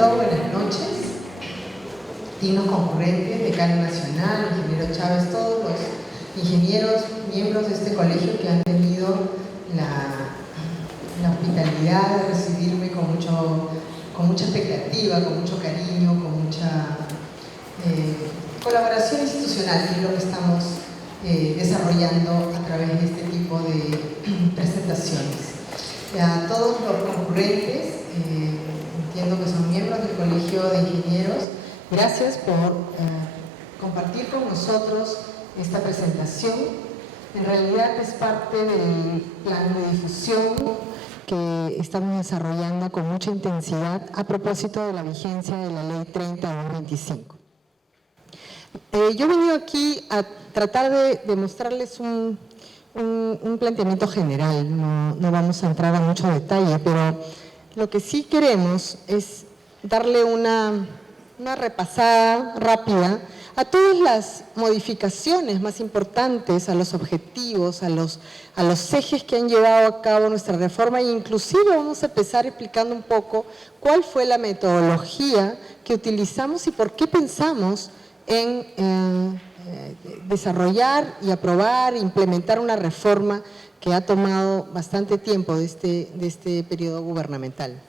todo, buenas noches. Dignos concurrentes, decano nacional, ingeniero Chávez, todos los ingenieros, miembros de este colegio que han tenido la hospitalidad de recibirme con mucha expectativa, con mucho cariño, con mucha colaboración institucional, que es lo que estamos desarrollando a través de este tipo de presentaciones. A todos los concurrentes, entiendo que son miembros del Colegio de Ingenieros, gracias por compartir con nosotros esta presentación. En realidad es parte del plan de difusión que estamos desarrollando con mucha intensidad a propósito de la vigencia de la Ley 30/2025. Yo he venido aquí a tratar de mostrarles un planteamiento general, no vamos a entrar a mucho detalle, pero lo que sí queremos es darle una repasada rápida a todas las modificaciones más importantes, a los objetivos, a los ejes que han llevado a cabo nuestra reforma, e inclusive vamos a empezar explicando un poco cuál fue la metodología que utilizamos y por qué pensamos en desarrollar y aprobar, implementar una reforma que ha tomado bastante tiempo de este periodo gubernamental.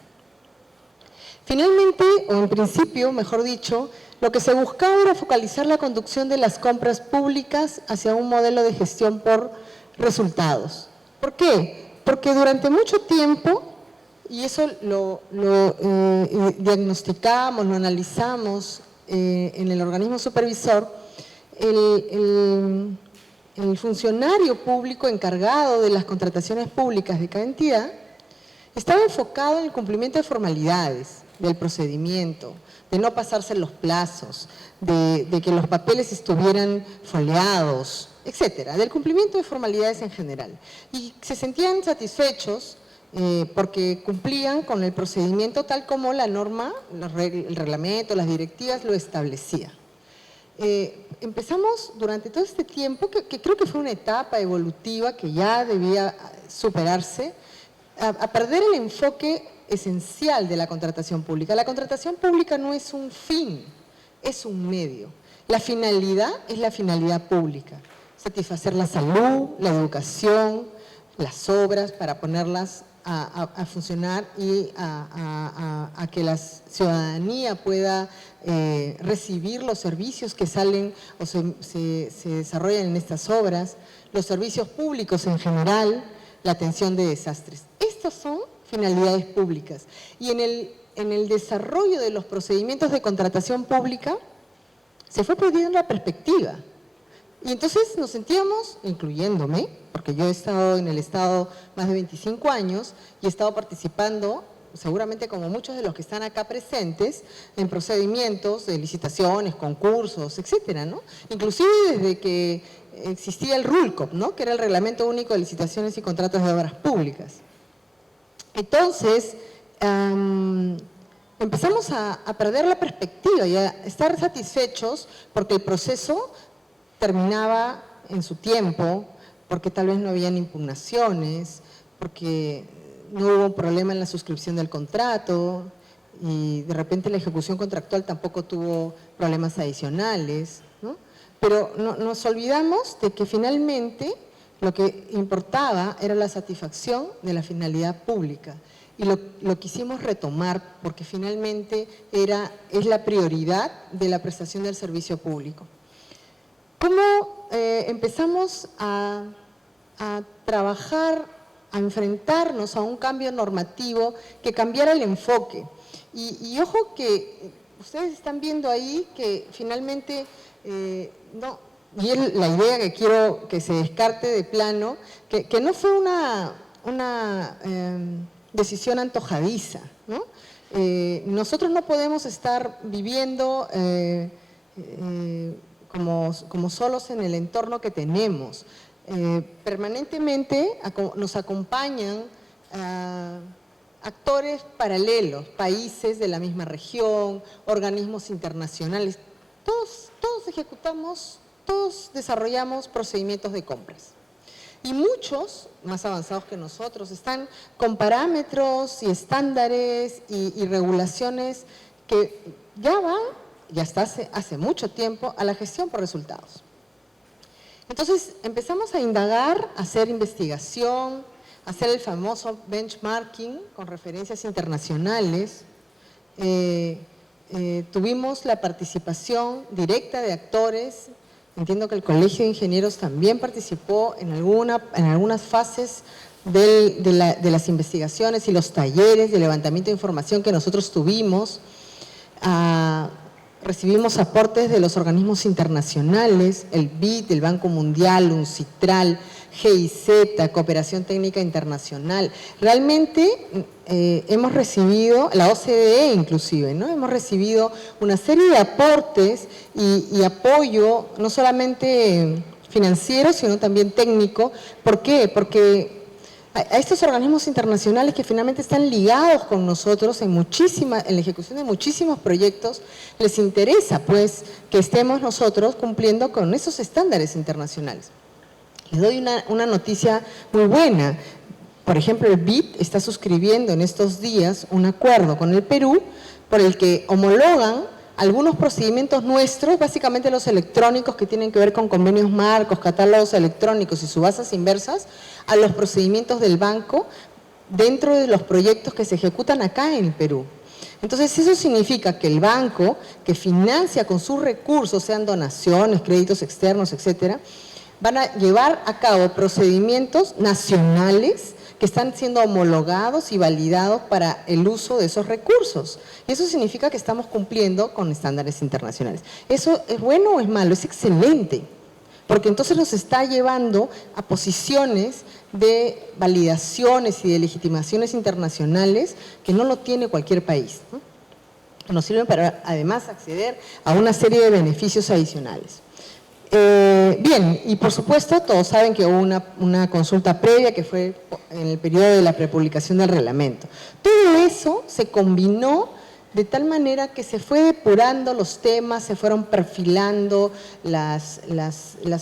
Finalmente, o en principio, mejor dicho, lo que se buscaba era focalizar la conducción de las compras públicas hacia un modelo de gestión por resultados. ¿Por qué? Porque durante mucho tiempo, y eso lo diagnosticamos, lo analizamos en el organismo supervisor, el funcionario público encargado de las contrataciones públicas de cada entidad estaba enfocado en el cumplimiento de formalidades del procedimiento, de no pasarse los plazos, de que los papeles estuvieran foliados, etcétera, del cumplimiento de formalidades en general. Y se sentían satisfechos porque cumplían con el procedimiento tal como la norma, el reglamento, las directivas lo establecía. Empezamos durante todo este tiempo, que creo que fue una etapa evolutiva que ya debía superarse, a perder el enfoque esencial de la contratación pública. La contratación pública no es un fin, es un medio. La finalidad es la finalidad pública, satisfacer la salud, la educación, las obras para ponerlas a funcionar y a que la ciudadanía pueda recibir los servicios que salen o se desarrollan en estas obras, los servicios públicos en general, la atención de desastres. Estas son finalidades públicas. Y en el desarrollo de los procedimientos de contratación pública se fue perdiendo la perspectiva. Y entonces nos sentíamos, incluyéndome, porque yo he estado en el Estado más de 25 años y he estado participando, seguramente como muchos de los que están acá presentes, en procedimientos de licitaciones, concursos, etcétera, ¿no? Inclusive desde que existía el RULCOP, ¿no? Que era el Reglamento Único de Licitaciones y Contratos de Obras Públicas. Entonces, empezamos a perder la perspectiva y a estar satisfechos porque el proceso terminaba en su tiempo, porque tal vez no habían impugnaciones, porque no hubo un problema en la suscripción del contrato y de repente la ejecución contractual tampoco tuvo problemas adicionales, ¿no? Pero nos olvidamos de que finalmente lo que importaba era la satisfacción de la finalidad pública y lo quisimos retomar porque finalmente es la prioridad de la prestación del servicio público. ¿Cómo empezamos a trabajar, a enfrentarnos a un cambio normativo que cambiara el enfoque? Y ojo que ustedes están viendo ahí que finalmente y es la idea que quiero que se descarte de plano, que no fue una decisión antojadiza, ¿no? Nosotros no podemos estar viviendo como solos en el entorno que tenemos. Permanentemente nos acompañan actores paralelos, países de la misma región, organismos internacionales. Todos ejecutamos, todos desarrollamos procedimientos de compras. Y muchos, más avanzados que nosotros, están con parámetros y estándares y regulaciones que ya está hace mucho tiempo, a la gestión por resultados. Entonces empezamos a indagar, a hacer investigación, a hacer el famoso benchmarking con referencias internacionales. Tuvimos la participación directa de actores. Entiendo que el Colegio de Ingenieros también participó en algunas fases de las investigaciones y los talleres de levantamiento de información que nosotros tuvimos. Recibimos aportes de los organismos internacionales, el BID, el Banco Mundial, UNCITRAL, GIZ, Cooperación Técnica Internacional. Realmente hemos recibido, la OCDE inclusive, ¿no? Hemos recibido una serie de aportes y apoyo, no solamente financiero, sino también técnico. ¿Por qué? Porque a estos organismos internacionales que finalmente están ligados con nosotros en la ejecución de muchísimos proyectos, les interesa pues que estemos nosotros cumpliendo con esos estándares internacionales. Les doy una noticia muy buena. Por ejemplo, el BID está suscribiendo en estos días un acuerdo con el Perú por el que homologan algunos procedimientos nuestros, básicamente los electrónicos que tienen que ver con convenios marcos, catálogos electrónicos y subastas inversas, a los procedimientos del banco dentro de los proyectos que se ejecutan acá en el Perú. Entonces, eso significa que el banco que financia con sus recursos, sean donaciones, créditos externos, etcétera, van a llevar a cabo procedimientos nacionales que están siendo homologados y validados para el uso de esos recursos. Y eso significa que estamos cumpliendo con estándares internacionales. ¿Eso es bueno o es malo? Es excelente, porque entonces nos está llevando a posiciones de validaciones y de legitimaciones internacionales que no lo tiene cualquier país, ¿no? Nos sirven para además acceder a una serie de beneficios adicionales. Bien, y por supuesto todos saben que hubo una consulta previa que fue en el periodo de la prepublicación del reglamento. Todo eso se combinó de tal manera que se fue depurando los temas, se fueron perfilando las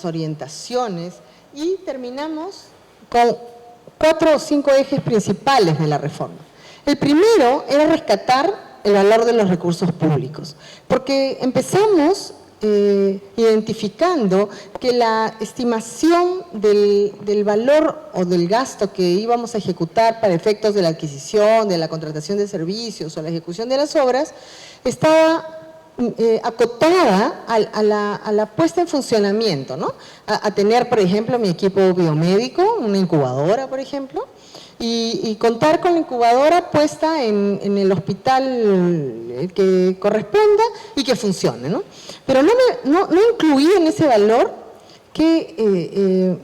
orientaciones y terminamos con 4 o 5 ejes principales de la reforma. El primero era rescatar el valor de los recursos públicos, porque empezamos identificando que la estimación del valor o del gasto que íbamos a ejecutar para efectos de la adquisición, de la contratación de servicios o la ejecución de las obras, estaba acotada a la puesta en funcionamiento, ¿no? A tener, por ejemplo, mi equipo biomédico, una incubadora, por ejemplo, y contar con la incubadora puesta en el hospital que corresponda y que funcione, ¿no? Pero no incluí en ese valor qué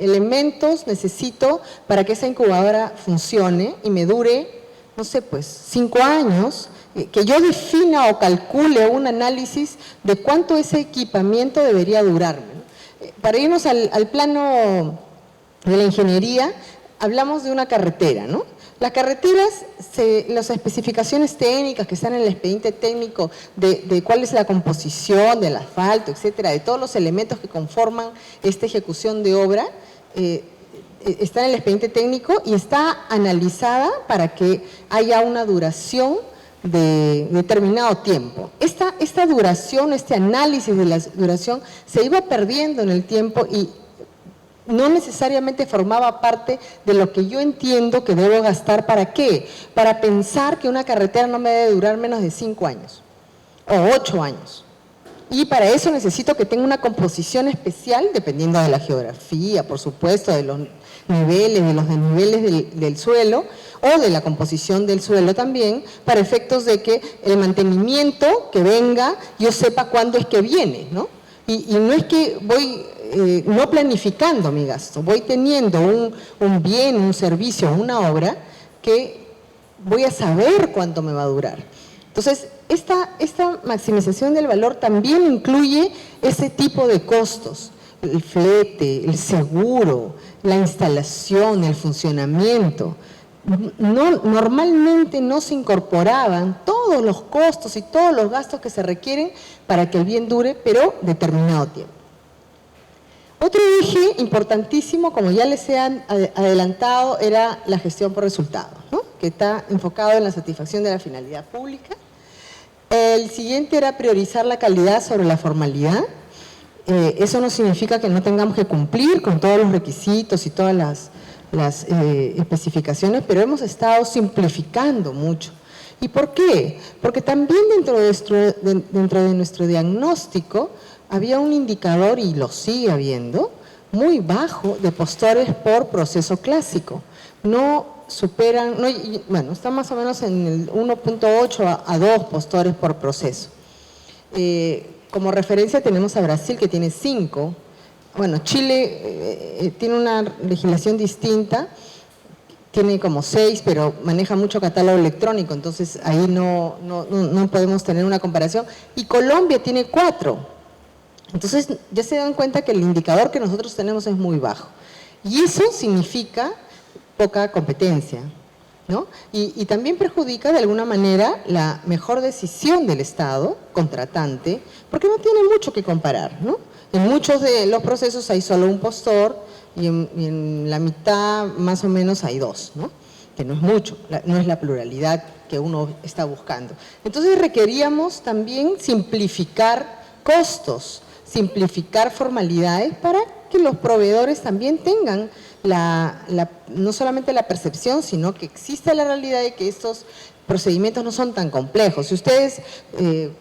elementos necesito para que esa incubadora funcione y me dure, no sé, pues 5 años, que yo defina o calcule un análisis de cuánto ese equipamiento debería durarme, ¿no? Para irnos al plano de la ingeniería, hablamos de una carretera, ¿no? Las carreteras, las especificaciones técnicas que están en el expediente técnico de cuál es la composición del asfalto, etcétera, de todos los elementos que conforman esta ejecución de obra, está en el expediente técnico y está analizada para que haya una duración de determinado tiempo. Esta duración, este análisis de la duración se iba perdiendo en el tiempo y no necesariamente formaba parte de lo que yo entiendo que debo gastar. ¿Para qué? Para pensar que una carretera no me debe durar menos de 5 años o 8 años. Y para eso necesito que tenga una composición especial, dependiendo de la geografía, por supuesto, de los niveles, de los desniveles del suelo o de la composición del suelo también, para efectos de que el mantenimiento que venga, yo sepa cuándo es que viene, ¿no? Y no es que voy no planificando mi gasto, voy teniendo un bien, un servicio, una obra que voy a saber cuánto me va a durar. Entonces, esta maximización del valor también incluye ese tipo de costos, el flete, el seguro, la instalación, el funcionamiento. Normalmente no se incorporaban todos los costos y todos los gastos que se requieren para que el bien dure, pero determinado tiempo. Otro eje importantísimo, como ya les he adelantado, era la gestión por resultados, ¿no? que está enfocado en la satisfacción de la finalidad pública. El siguiente era priorizar la calidad sobre la formalidad. Eso no significa que no tengamos que cumplir con todos los requisitos y todas las especificaciones, pero hemos estado simplificando mucho. ¿Y por qué? Porque también dentro de nuestro diagnóstico había un indicador, y lo sigue habiendo, muy bajo de postores por proceso clásico. No superan, bueno, está más o menos en el 1.8 a 2 postores por proceso. Como referencia tenemos a Brasil, que tiene 5. Bueno, Chile tiene una legislación distinta, tiene como 6, pero maneja mucho catálogo electrónico, entonces ahí no podemos tener una comparación. Y Colombia tiene 4. Entonces ya se dan cuenta que el indicador que nosotros tenemos es muy bajo. Y eso significa poca competencia, ¿no? Y también perjudica de alguna manera la mejor decisión del Estado, contratante, porque no tiene mucho que comparar, ¿no? En muchos de los procesos hay solo un postor y en la mitad más o menos hay 2, ¿no? Que no es mucho, no es la pluralidad que uno está buscando. Entonces requeríamos también simplificar costos, simplificar formalidades para que los proveedores también tengan no solamente la percepción, sino que exista la realidad de que estos procedimientos no son tan complejos. Si ustedes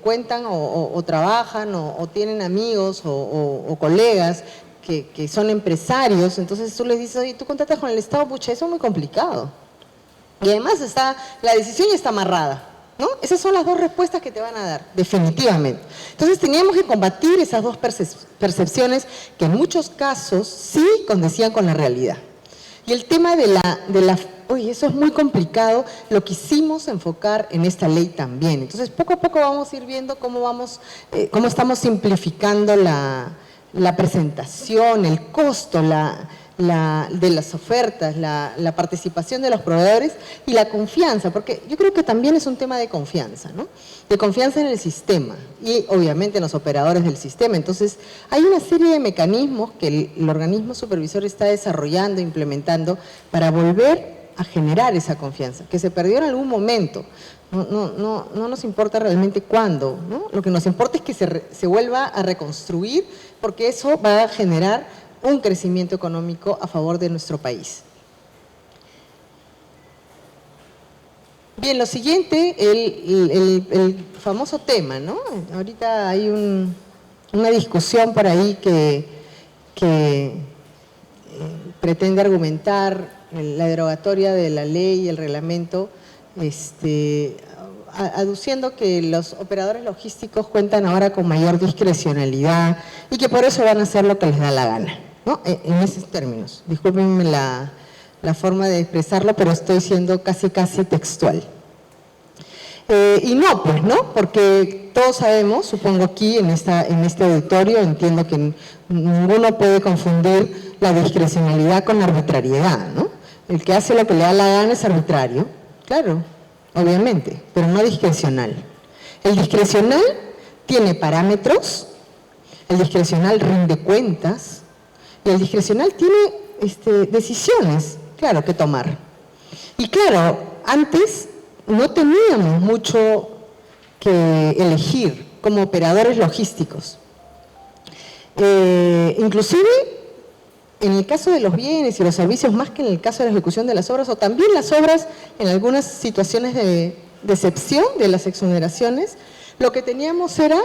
cuentan o trabajan o tienen amigos o colegas que son empresarios, entonces tú les dices, oye, tú contratas con el Estado, pucha, eso es muy complicado. Y además la decisión ya está amarrada, ¿no? Esas son las 2 respuestas que te van a dar, definitivamente. Entonces teníamos que combatir esas 2 percepciones que en muchos casos sí condecían con la realidad. Y el tema oye, eso es muy complicado, lo quisimos enfocar en esta ley también. Entonces poco a poco vamos a ir viendo cómo estamos simplificando la presentación, el costo, de las ofertas, la participación de los proveedores y la confianza, porque yo creo que también es un tema de confianza, ¿no? De confianza en el sistema y obviamente en los operadores del sistema. Entonces hay una serie de mecanismos que el organismo supervisor está desarrollando, implementando para volver a generar esa confianza, que se perdió en algún momento. No nos importa realmente cuándo, ¿no? Lo que nos importa es que se vuelva a reconstruir, porque eso va a generar un crecimiento económico a favor de nuestro país. Bien, lo siguiente, el famoso tema, ¿no? Ahorita hay una discusión por ahí que pretende argumentar la derogatoria de la ley y el reglamento, aduciendo que los operadores logísticos cuentan ahora con mayor discrecionalidad y que por eso van a hacer lo que les da la gana, ¿no? En esos términos. Discúlpenme la forma de expresarlo, pero estoy siendo casi textual. Y no, pues, ¿no? Porque todos sabemos, supongo aquí en este auditorio, entiendo que ninguno puede confundir la discrecionalidad con la arbitrariedad, ¿no? El que hace lo que le da la gana es arbitrario, claro, obviamente, pero no discrecional. El discrecional tiene parámetros, el discrecional rinde cuentas, y el discrecional tiene decisiones, claro, que tomar. Y claro, antes no teníamos mucho que elegir como operadores logísticos. Inclusive, en el caso de los bienes y los servicios, más que en el caso de la ejecución de las obras, o también las obras en algunas situaciones de excepción de las exoneraciones, lo que teníamos era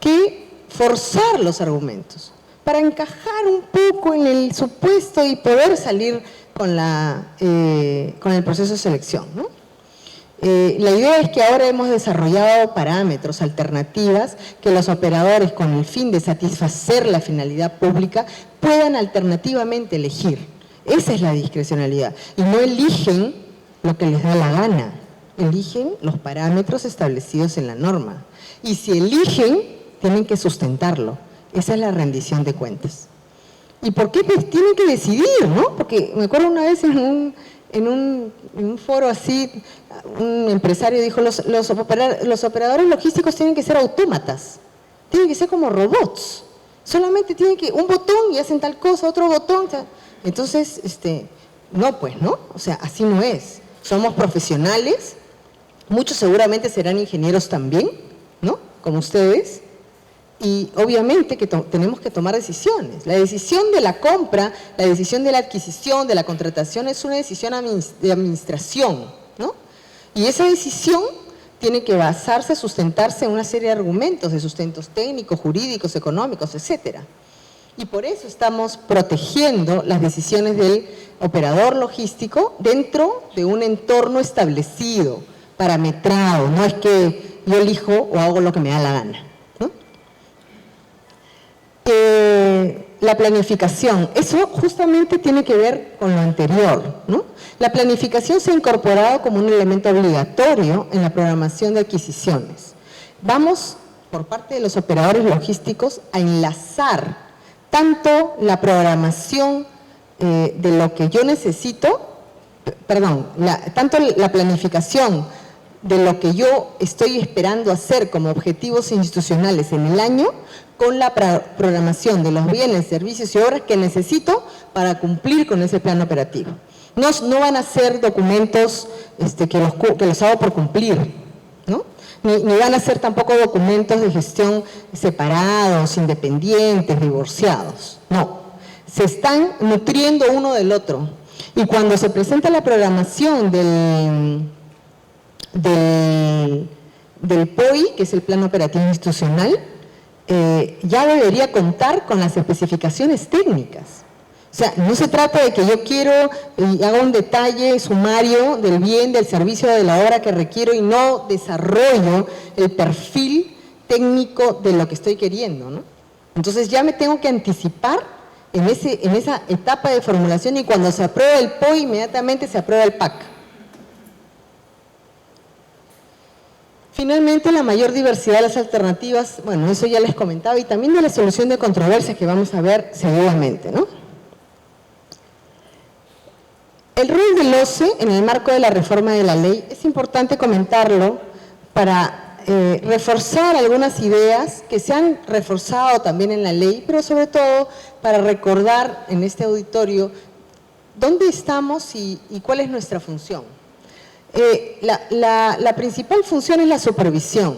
que forzar los argumentos para encajar un poco en el supuesto y poder salir con el proceso de selección, ¿no? La idea es que ahora hemos desarrollado parámetros, alternativas, que los operadores, con el fin de satisfacer la finalidad pública, puedan alternativamente elegir. Esa es la discrecionalidad. Y no eligen lo que les da la gana, eligen los parámetros establecidos en la norma. Y si eligen, tienen que sustentarlo. Esa es la rendición de cuentas. ¿Y por qué tienen que decidir, no? Porque me acuerdo una vez en un foro así, un empresario dijo, los operadores logísticos tienen que ser autómatas, tienen que ser como robots, solamente tienen que, un botón y hacen tal cosa, otro botón. Entonces, no, pues, ¿no? O sea, así no es. somos profesionales, muchos seguramente serán ingenieros también, ¿no? Como ustedes, y obviamente que tenemos que tomar decisiones. La decisión de la compra, la decisión de la adquisición, de la contratación es una decisión de administración, ¿no? Y esa decisión tiene que basarse, sustentarse en una serie de argumentos, de sustentos técnicos, jurídicos, económicos, etcétera. Y por eso estamos protegiendo las decisiones del operador logístico dentro de un entorno establecido, parametrado, no es que yo elijo o hago lo que me da la gana, ¿no? La planificación, eso justamente tiene que ver con lo anterior, ¿no? La planificación se ha incorporado como un elemento obligatorio en la programación de adquisiciones. Vamos, por parte de los operadores logísticos, a enlazar tanto la programación de lo que yo necesito, tanto la planificación de lo que yo estoy esperando hacer como objetivos institucionales en el año, con la programación de los bienes, servicios y obras que necesito para cumplir con ese plan operativo. No van a ser documentos que los hago por cumplir, ¿no? Ni van a ser tampoco documentos de gestión separados, independientes, divorciados. No, se están nutriendo uno del otro. Y cuando se presenta la programación del POI, que es el Plan Operativo Institucional, ya debería contar con las especificaciones técnicas. O sea, no se trata de que yo quiero y haga un detalle sumario del bien, del servicio, de la obra que requiero y no desarrollo el perfil técnico de lo que estoy queriendo, ¿no? Entonces ya me tengo que anticipar en esa etapa de formulación, y cuando se aprueba el POI, inmediatamente se aprueba el PAC. Finalmente, la mayor diversidad de las alternativas, bueno, eso ya les comentaba, y también de la solución de controversias que vamos a ver seguidamente, ¿no? El rol del OCE en el marco de la reforma de la ley es importante comentarlo para reforzar algunas ideas que se han reforzado también en la ley, pero sobre todo para recordar en este auditorio dónde estamos y cuál es nuestra función. La principal función es la supervisión.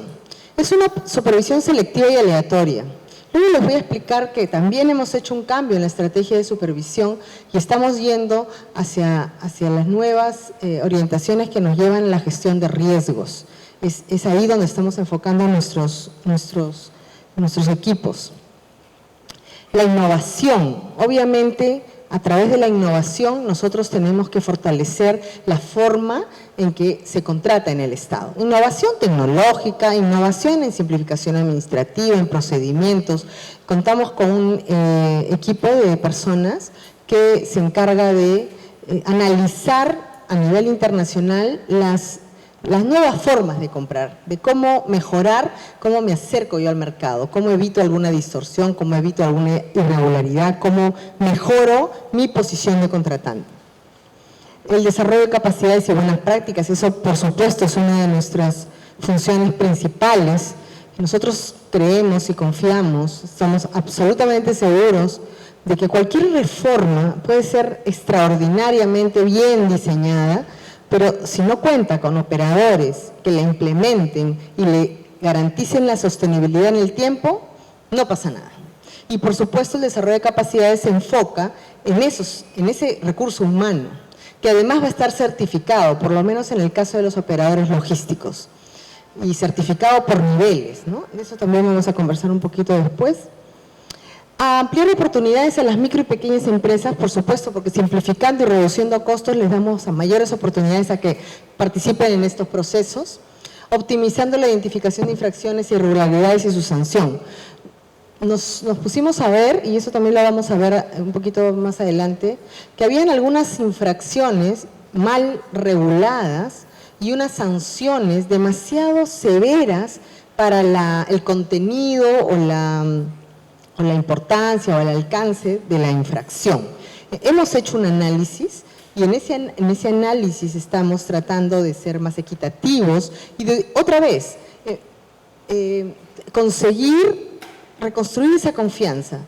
Es una supervisión selectiva y aleatoria. Luego les voy a explicar que también hemos hecho un cambio en la estrategia de supervisión y estamos yendo hacia las nuevas orientaciones que nos llevan a la gestión de riesgos. Es ahí donde estamos enfocando nuestros equipos. La innovación, obviamente, a través de la innovación nosotros tenemos que fortalecer la forma en que se contrata en el Estado. Innovación tecnológica, innovación en simplificación administrativa, en procedimientos. Contamos con un equipo de personas que se encarga de analizar a nivel internacional las nuevas formas de comprar, de cómo mejorar, cómo me acerco yo al mercado, cómo evito alguna distorsión, cómo evito alguna irregularidad, cómo mejoro mi posición de contratante. El desarrollo de capacidades y buenas prácticas, eso por supuesto es una de nuestras funciones principales. Nosotros creemos y confiamos, estamos absolutamente seguros de que cualquier reforma puede ser extraordinariamente bien diseñada, pero si no cuenta con operadores que la implementen y le garanticen la sostenibilidad en el tiempo, no pasa nada. Y por supuesto el desarrollo de capacidades se enfoca en ese recurso humano, que además va a estar certificado, por lo menos en el caso de los operadores logísticos, y certificado por niveles, ¿no? De eso también vamos a conversar un poquito después. A ampliar oportunidades a las micro y pequeñas empresas, por supuesto, porque simplificando y reduciendo costos les damos a mayores oportunidades a que participen en estos procesos, optimizando la identificación de infracciones y irregularidades y su sanción. Nos pusimos a ver, y eso también lo vamos a ver un poquito más adelante, que habían algunas infracciones mal reguladas y unas sanciones demasiado severas para el contenido o la importancia o el alcance de la infracción. Hemos hecho un análisis y en ese análisis estamos tratando de ser más equitativos y de, otra vez, conseguir reconstruir esa confianza.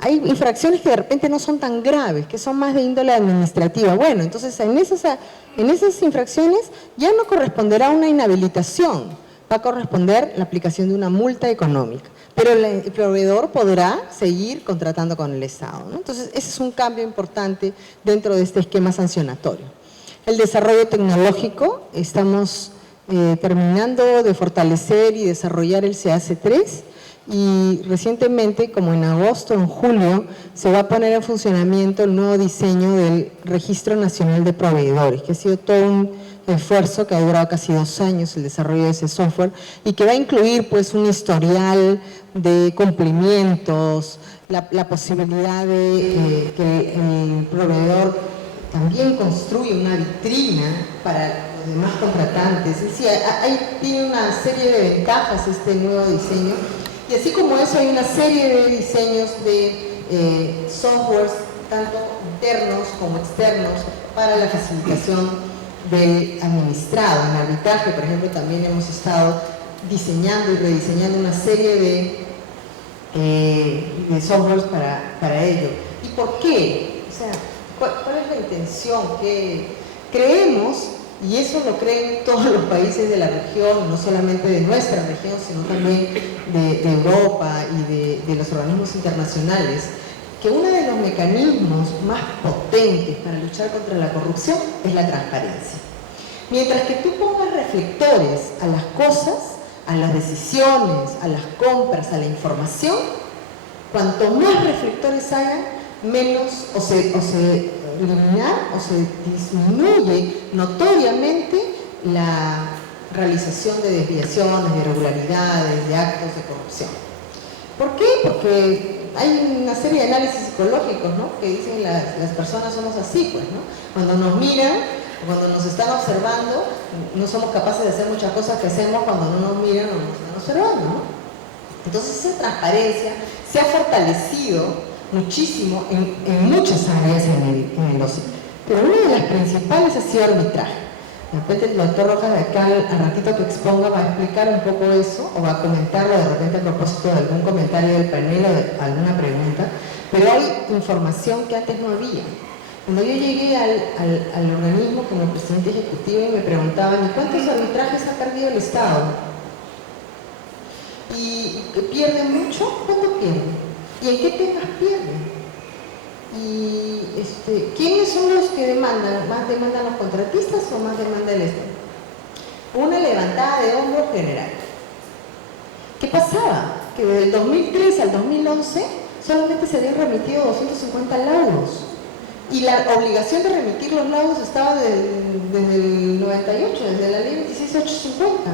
hay infracciones que de repente no son tan graves, que son más de índole administrativa. Bueno, entonces en esas infracciones ya no corresponderá una inhabilitación, va a corresponder la aplicación de una multa económica, pero el proveedor podrá seguir contratando con el Estado, ¿no? Entonces ese es un cambio importante dentro de este esquema sancionatorio. El desarrollo tecnológico, estamos terminando de fortalecer y desarrollar el CAC3, y recientemente, como en agosto o en julio, se va a poner en funcionamiento el nuevo diseño del Registro Nacional de Proveedores, que ha sido todo un esfuerzo que ha durado casi 2 años el desarrollo de ese software y que va a incluir pues un historial de cumplimientos, la posibilidad de que el proveedor también construya una vitrina para los demás contratantes. Es decir, tiene una serie de ventajas este nuevo diseño. Y así como eso, hay una serie de diseños de softwares, tanto internos como externos, para la facilitación del administrado. En arbitraje, por ejemplo, también hemos estado diseñando y rediseñando una serie de softwares para ello. ¿Y por qué? O sea, ¿cuál es la intención? Que creemos, y eso lo creen todos los países de la región, no solamente de nuestra región, sino también de Europa y de los organismos internacionales, que uno de los mecanismos más potentes para luchar contra la corrupción es la transparencia. Mientras que tú pongas reflectores a las cosas, a las decisiones, a las compras, a la información, cuanto más reflectores hayan, menos o se eliminar o se disminuye notoriamente la realización de desviaciones, de irregularidades, de actos de corrupción. ¿Por qué? Porque hay una serie de análisis psicológicos, ¿no?, que dicen las personas somos así, pues, ¿no? Cuando nos miran, cuando nos están observando, no somos capaces de hacer muchas cosas que hacemos cuando no nos miran o nos están observando, ¿no? Entonces esa transparencia se ha fortalecido muchísimo en muchas áreas en el OCE. Pero una de las principales ha sido arbitraje. De repente el doctor Rojas de acá al ratito que exponga va a explicar un poco eso, o va a comentarlo de repente a propósito de algún comentario del panel o de alguna pregunta, pero hay información que antes no había. Cuando yo llegué al organismo como presidente ejecutivo y me preguntaban, ¿y cuántos arbitrajes ha perdido el Estado? ¿Y pierde mucho? ¿Cuánto pierde? ¿Y en qué temas pierden? ¿Y quiénes son los que demandan? ¿Más demandan los contratistas o más demanda el Estado? Una levantada de hombros general. ¿Qué pasaba? Que desde el 2003 al 2011 solamente se habían remitido 250 laudos. Y la obligación de remitir los laudos estaba desde el 98, desde la ley 26850.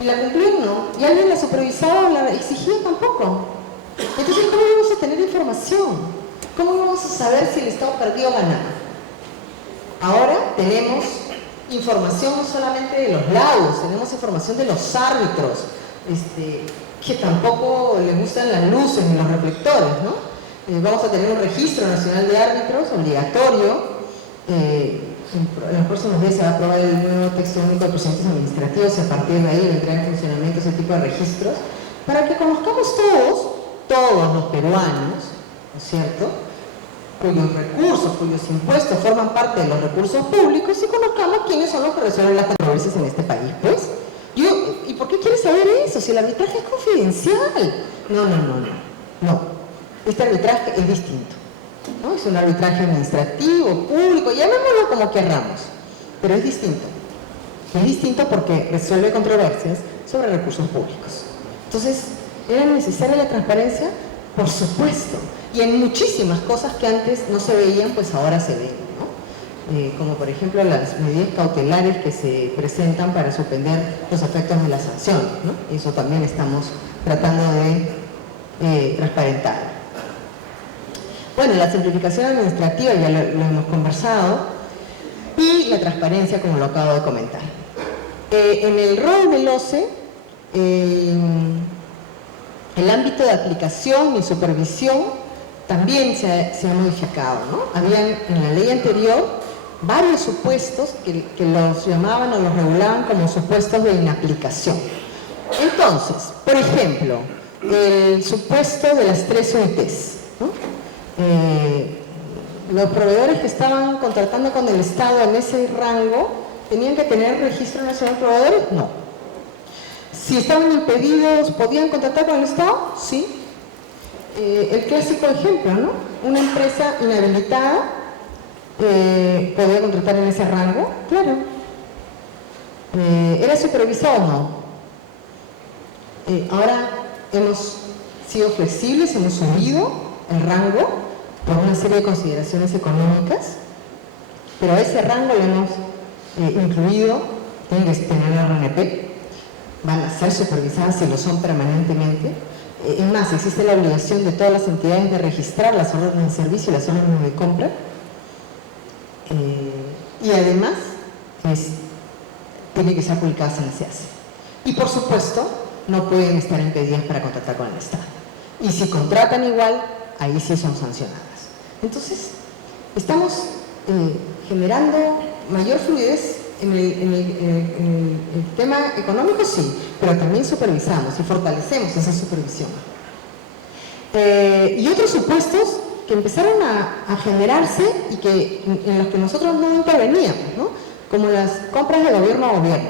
Y la cumplieron, ¿no? Y alguien la supervisaba o la exigía tampoco. Entonces, ¿cómo vamos a tener información? ¿Cómo vamos a saber si el Estado perdió o ganó? Ahora tenemos información no solamente de los laudos, tenemos información de los árbitros, que tampoco les gustan las luces ni los reflectores, ¿no? Vamos a tener un registro nacional de árbitros obligatorio. En los próximos días se va a aprobar el nuevo texto único de procedimientos administrativos y a partir de ahí vendrá en funcionamiento ese tipo de registros para que conozcamos todos los peruanos, ¿no es cierto?, cuyos recursos, cuyos impuestos forman parte de los recursos públicos y conozcamos quiénes son los que resuelven las controversias en este país, pues. ¿Y por qué quieres saber eso? Si el arbitraje es confidencial. No. Este arbitraje es distinto, ¿no? Es un arbitraje administrativo, público, llamémoslo como querramos, pero es distinto. Es distinto porque resuelve controversias sobre recursos públicos. Entonces, ¿era necesaria la transparencia? Por supuesto. Y en muchísimas cosas que antes no se veían, pues ahora se ven, ¿no? Como por ejemplo las medidas cautelares que se presentan para suspender los efectos de la sanción, ¿no? Eso también estamos tratando de transparentar. Bueno, la simplificación administrativa ya lo hemos conversado, y la transparencia, como lo acabo de comentar. En el rol del OCE, el ámbito de aplicación y supervisión también se ha modificado, ¿no? Habían en la ley anterior varios supuestos que los llamaban o los regulaban como supuestos de inaplicación. Entonces, por ejemplo, el supuesto de las 3 UITs. los proveedores que estaban contratando con el Estado en ese rango tenían que tener registro nacional de proveedores, no. Si estaban impedidos, ¿podían contratar con el Estado? Sí. El clásico ejemplo, ¿no? Una empresa inhabilitada podía contratar en ese rango, claro. ¿Era supervisado? No. Ahora hemos sido flexibles, hemos subido el rango por una serie de consideraciones económicas, pero a ese rango le hemos incluido, tienen que tener RNP, van a ser supervisadas si lo son permanentemente. Es más, existe la obligación de todas las entidades de registrar las órdenes de servicio y las órdenes de compra. Y además, tienen que ser publicadas en la SEAS. Y por supuesto, no pueden estar impedidas para contratar con el Estado. Y si contratan igual, ahí sí son sancionadas. Entonces, estamos generando mayor fluidez en el tema económico, sí, pero también supervisamos y fortalecemos esa supervisión. Y otros supuestos que empezaron a generarse y en los que nosotros no interveníamos, ¿no? Como las compras de gobierno a gobierno.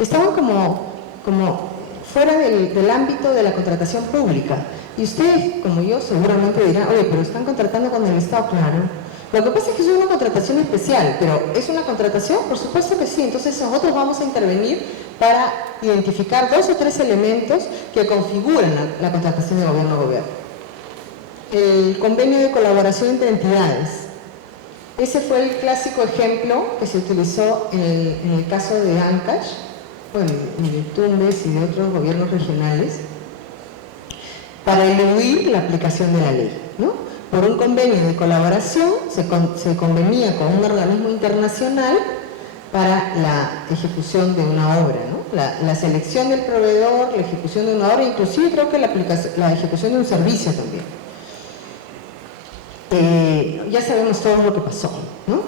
Estaban como fuera del ámbito de la contratación pública. Y ustedes, como yo, seguramente dirán, oye, pero están contratando con el Estado, claro. Lo que pasa es que es una contratación especial, pero ¿es una contratación? Por supuesto que sí. Entonces nosotros vamos a intervenir para identificar 2 o 3 elementos que configuran la contratación de gobierno a gobierno. El convenio de colaboración entre entidades. Ese fue el clásico ejemplo que se utilizó en el caso de Ancash, bueno, y de Tumbes y de otros gobiernos regionales, para eludir la aplicación de la ley, ¿no? Por un convenio de colaboración se convenía con un organismo internacional para la ejecución de una obra, ¿no? La selección del proveedor, la ejecución de una obra, inclusive creo que la ejecución de un servicio también. Ya sabemos todo lo que pasó, ¿no?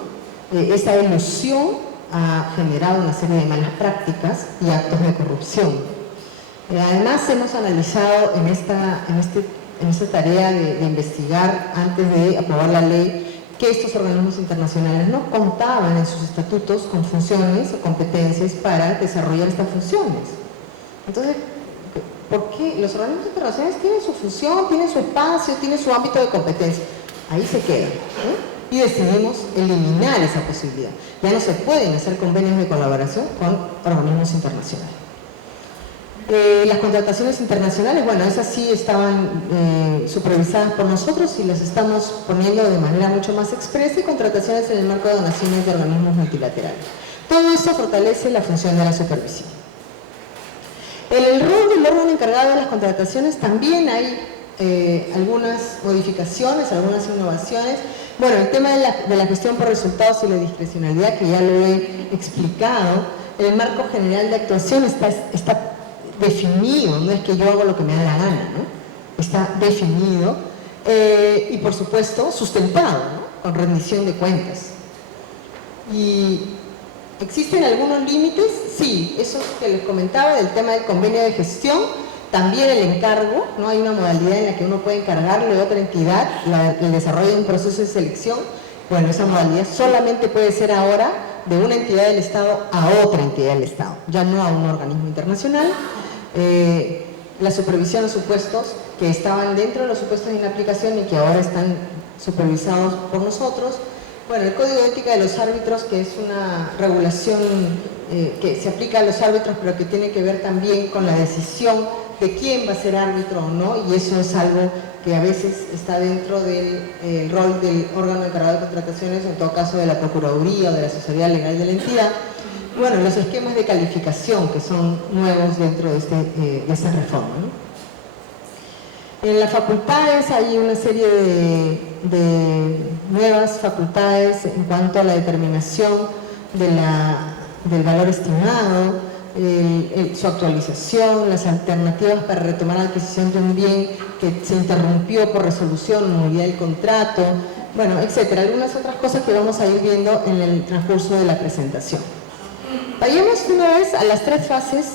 Esta elusión ha generado una serie de malas prácticas y actos de corrupción. Además, hemos analizado en esta tarea de investigar antes de aprobar la ley que estos organismos internacionales no contaban en sus estatutos con funciones o competencias para desarrollar estas funciones. Entonces, ¿por qué? Los organismos internacionales tienen su función, tienen su espacio, tienen su ámbito de competencia. Ahí se quedan, ¿no? Y decidimos eliminar esa posibilidad. Ya no se pueden hacer convenios de colaboración con organismos internacionales. Las contrataciones internacionales, bueno, esas sí estaban supervisadas por nosotros y las estamos poniendo de manera mucho más expresa, y contrataciones en el marco de donaciones de organismos multilaterales. Todo esto fortalece la función de la supervisión. En el rol del órgano encargado de las contrataciones también hay algunas modificaciones, algunas innovaciones. Bueno, el tema de la gestión por resultados y la discrecionalidad, que ya lo he explicado, el marco general de actuación está definido, no es que yo hago lo que me da la gana, ¿no? Está definido y por supuesto sustentado, ¿no? Con rendición de cuentas. ¿Y existen algunos límites? Sí, eso que les comentaba del tema del convenio de gestión, también el encargo, ¿no? Hay una modalidad en la que uno puede encargarle a otra entidad el desarrollo de un proceso de selección. Bueno, esa modalidad solamente puede ser ahora de una entidad del Estado a otra entidad del Estado, ya no a un organismo internacional. La supervisión de supuestos que estaban dentro de los supuestos de inaplicación y que ahora están supervisados por nosotros. Bueno, el Código de Ética de los Árbitros, que es una regulación que se aplica a los árbitros, pero que tiene que ver también con la decisión de quién va a ser árbitro o no, y eso es algo que a veces está dentro del rol del órgano encargado de contrataciones, en todo caso de la Procuraduría o de la asesoría legal de la entidad. Bueno, los esquemas de calificación que son nuevos dentro de esta reforma, ¿no? En las facultades hay una serie de nuevas facultades en cuanto a la determinación del valor estimado, su actualización, las alternativas para retomar la adquisición de un bien que se interrumpió por resolución o nulidad del contrato, bueno, etcétera. Algunas otras cosas que vamos a ir viendo en el transcurso de la presentación. Vayamos de una vez a las 3 fases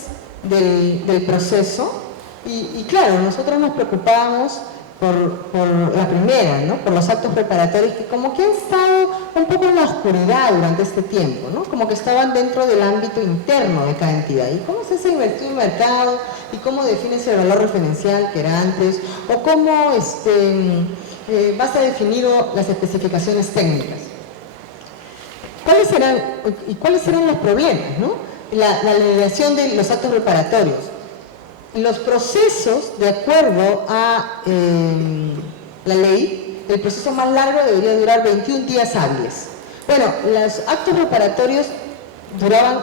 del proceso y claro, nosotros nos preocupábamos por la primera, ¿no? Por los actos preparatorios que como que han estado un poco en la oscuridad durante este tiempo, ¿no? Como que estaban dentro del ámbito interno de cada entidad. ¿Y cómo se hace el estudio de mercado? ¿Y cómo defines el valor referencial que era antes? ¿O cómo vas a definir las especificaciones técnicas? ¿Cuáles eran los problemas, ¿no? La elaboración de los actos preparatorios. Los procesos, de acuerdo a la ley, el proceso más largo debería durar 21 días hábiles. Bueno, los actos preparatorios duraban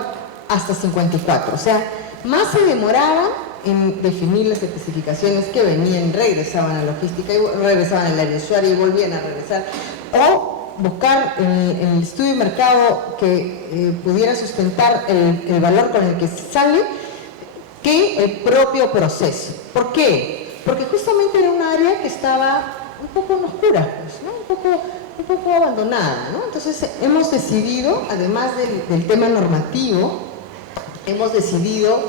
hasta 54, o sea, más se demoraba en definir las especificaciones que venían, regresaban a logística, y regresaban al área usuario y volvían a regresar, o buscar el estudio de mercado que pudiera sustentar el valor con el que sale, que el propio proceso. ¿Por qué? Porque justamente era un área que estaba un poco en oscura, pues, ¿no? un poco abandonada, ¿no? Entonces hemos decidido, además del tema normativo, hemos decidido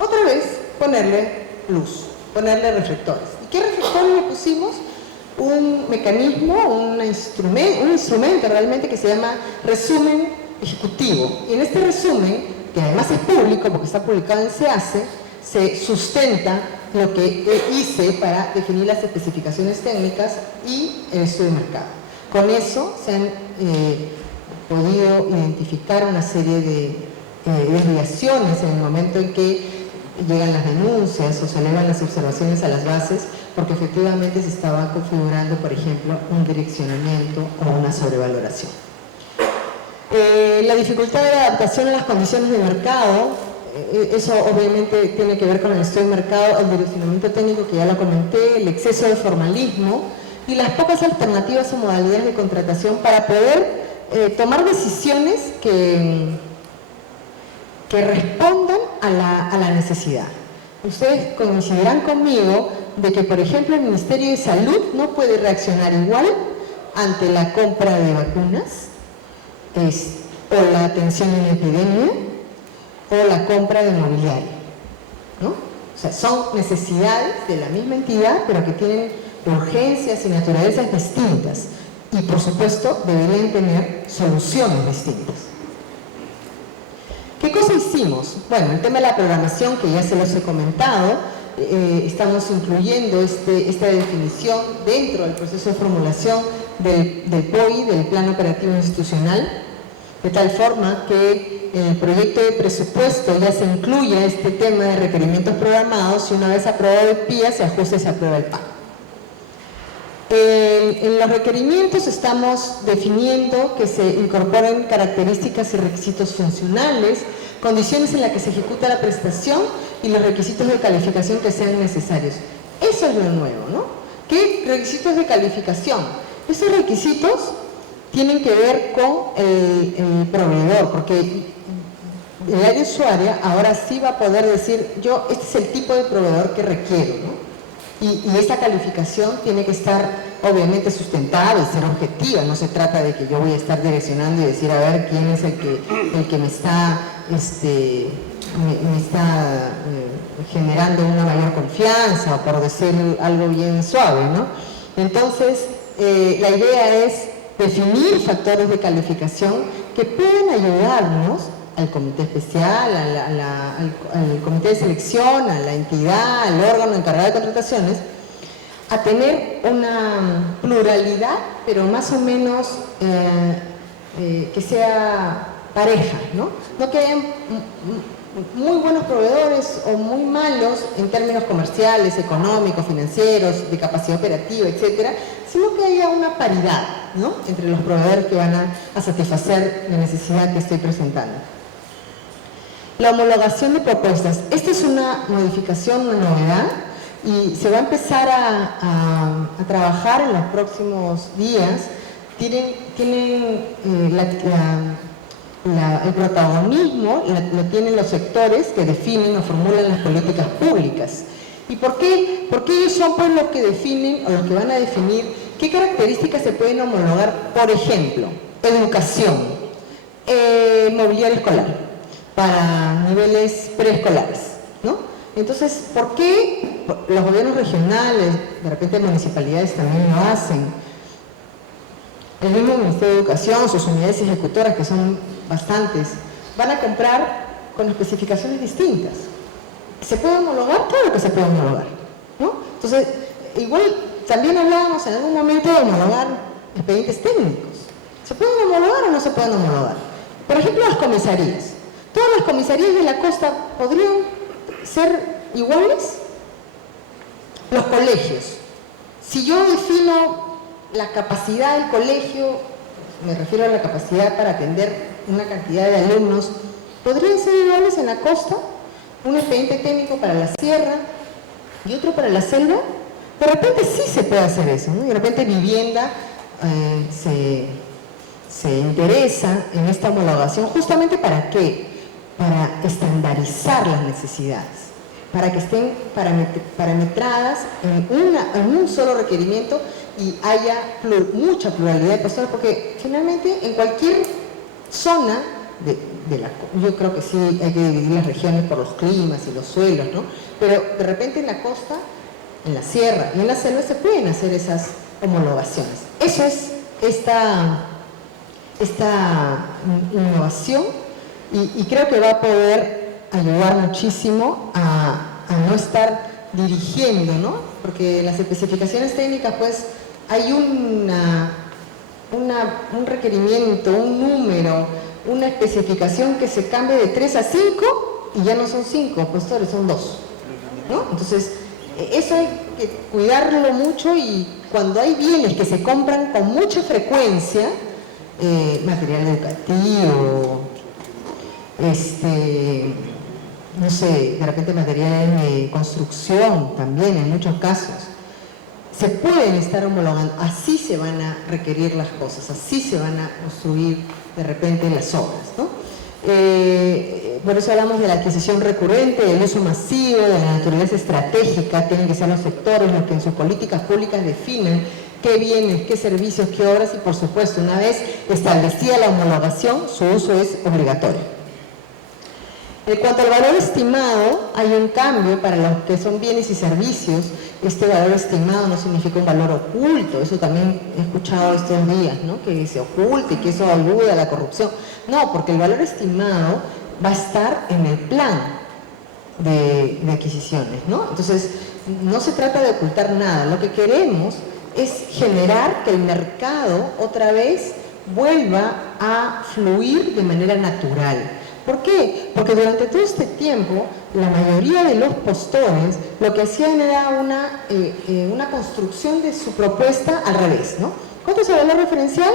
otra vez ponerle luz, ponerle reflectores. ¿Y qué reflectores le pusimos? Un mecanismo, un instrumento realmente que se llama resumen ejecutivo. Y en este resumen, que además es público porque está publicado en SEACE, se sustenta lo que hice para definir las especificaciones técnicas y el estudio de mercado. Con eso se han podido identificar una serie de desviaciones en el momento en que llegan las denuncias o se elevan las observaciones a las bases, porque efectivamente se estaba configurando, por ejemplo, un direccionamiento o una sobrevaloración. La dificultad de adaptación a las condiciones de mercado, eso obviamente tiene que ver con el estudio de mercado, el direccionamiento técnico que ya lo comenté, el exceso de formalismo y las pocas alternativas o modalidades de contratación para poder tomar decisiones que respondan a la necesidad. Ustedes coincidirán conmigo de que, por ejemplo, el Ministerio de Salud no puede reaccionar igual ante la compra de vacunas o la atención en la epidemia o la compra de mobiliario, ¿no? O sea, son necesidades de la misma entidad, pero que tienen urgencias y naturalezas distintas y, por supuesto, deberían tener soluciones distintas. ¿Qué cosa hicimos? Bueno, el tema de la programación, que ya se los he comentado, estamos incluyendo esta definición dentro del proceso de formulación del POI, del Plan Operativo Institucional, de tal forma que en el proyecto de presupuesto ya se incluye este tema de requerimientos programados y una vez aprobado el PIA se ajusta y se aprueba el PAN. En los requerimientos estamos definiendo que se incorporen características y requisitos funcionales, condiciones en las que se ejecuta la prestación y los requisitos de calificación que sean necesarios. Eso es lo nuevo, ¿no? ¿Qué requisitos de calificación? Esos requisitos tienen que ver con el proveedor, porque el área usuaria ahora sí va a poder decir, yo, este es el tipo de proveedor que requiero, ¿no? Y esa calificación tiene que estar obviamente sustentada y ser objetiva. No se trata de que yo voy a estar direccionando y decir, a ver, quién es el que me está, generando una mayor confianza, o por decir algo bien suave, ¿no? Entonces, la idea es definir factores de calificación que pueden ayudarnos al comité especial, al comité de selección, a la entidad, al órgano encargado de contrataciones, a tener una pluralidad, pero más o menos que sea pareja, ¿no? No que haya muy buenos proveedores o muy malos en términos comerciales, económicos, financieros, de capacidad operativa, etcétera, sino que haya una paridad, ¿no?, entre los proveedores que van a satisfacer la necesidad que estoy presentando. La homologación de propuestas. Esta es una modificación, una novedad, y se va a empezar a trabajar en los próximos días. Tienen el protagonismo lo tienen los sectores que definen o formulan las políticas públicas. ¿Y por qué? Porque ellos son pues los que definen o los que van a definir qué características se pueden homologar. Por ejemplo, educación, mobiliario escolar para niveles preescolares, ¿no? Entonces, ¿por qué los gobiernos regionales, de repente municipalidades también lo hacen. El mismo Ministerio de Educación, sus unidades ejecutoras, que son bastantes, van a comprar con especificaciones distintas. ¿Se puede homologar? Claro que se puede homologar, ¿no? Entonces, igual también hablábamos en algún momento de homologar expedientes técnicos. ¿Se pueden homologar o no se pueden homologar? Por ejemplo, las comisarías. ¿Todas las comisarías de la costa podrían ser iguales? Los colegios. Si yo defino la capacidad del colegio, me refiero a la capacidad para atender una cantidad de alumnos, ¿podrían ser iguales en la costa? Un expediente técnico para la sierra y otro para la selva. De repente sí se puede hacer eso, ¿no? De repente Vivienda se interesa en esta homologación justamente ¿para qué? Para estandarizar las necesidades, para que estén parametradas en un solo requerimiento y haya mucha pluralidad de personas, porque finalmente en cualquier zona yo creo que sí hay que dividir las regiones por los climas y los suelos, ¿no? Pero de repente en la costa, en la sierra y en la selva se pueden hacer esas homologaciones. Eso es esta innovación y creo que va a poder ayudar muchísimo a no estar dirigiendo, ¿no? Porque las especificaciones técnicas, pues, hay un requerimiento, un número, una especificación que se cambia de 3 a 5 y ya no son 5 postores, son 2, ¿no? Entonces, eso hay que cuidarlo mucho y cuando hay bienes que se compran con mucha frecuencia, material educativo, no sé, de repente materiales de construcción también en muchos casos, se pueden estar homologando, así se van a requerir las cosas, así se van a construir de repente las obras, ¿no? Por eso hablamos de la adquisición recurrente, del uso masivo, de la naturaleza estratégica. Tienen que ser los sectores los que en sus políticas públicas definen qué bienes, qué servicios, qué obras y por supuesto una vez establecida la homologación, su uso es obligatorio. En cuanto al valor estimado, hay un cambio para los que son bienes y servicios. Este valor estimado no significa un valor oculto, eso también he escuchado estos días, ¿no? Que se oculte y que eso ayuda a la corrupción. No, porque el valor estimado va a estar en el plan de adquisiciones, ¿no? Entonces, no se trata de ocultar nada, lo que queremos es generar que el mercado otra vez vuelva a fluir de manera natural. ¿Por qué? Porque durante todo este tiempo, la mayoría de los postores lo que hacían era una construcción de su propuesta al revés, ¿no? ¿Cuánto es el valor referencial?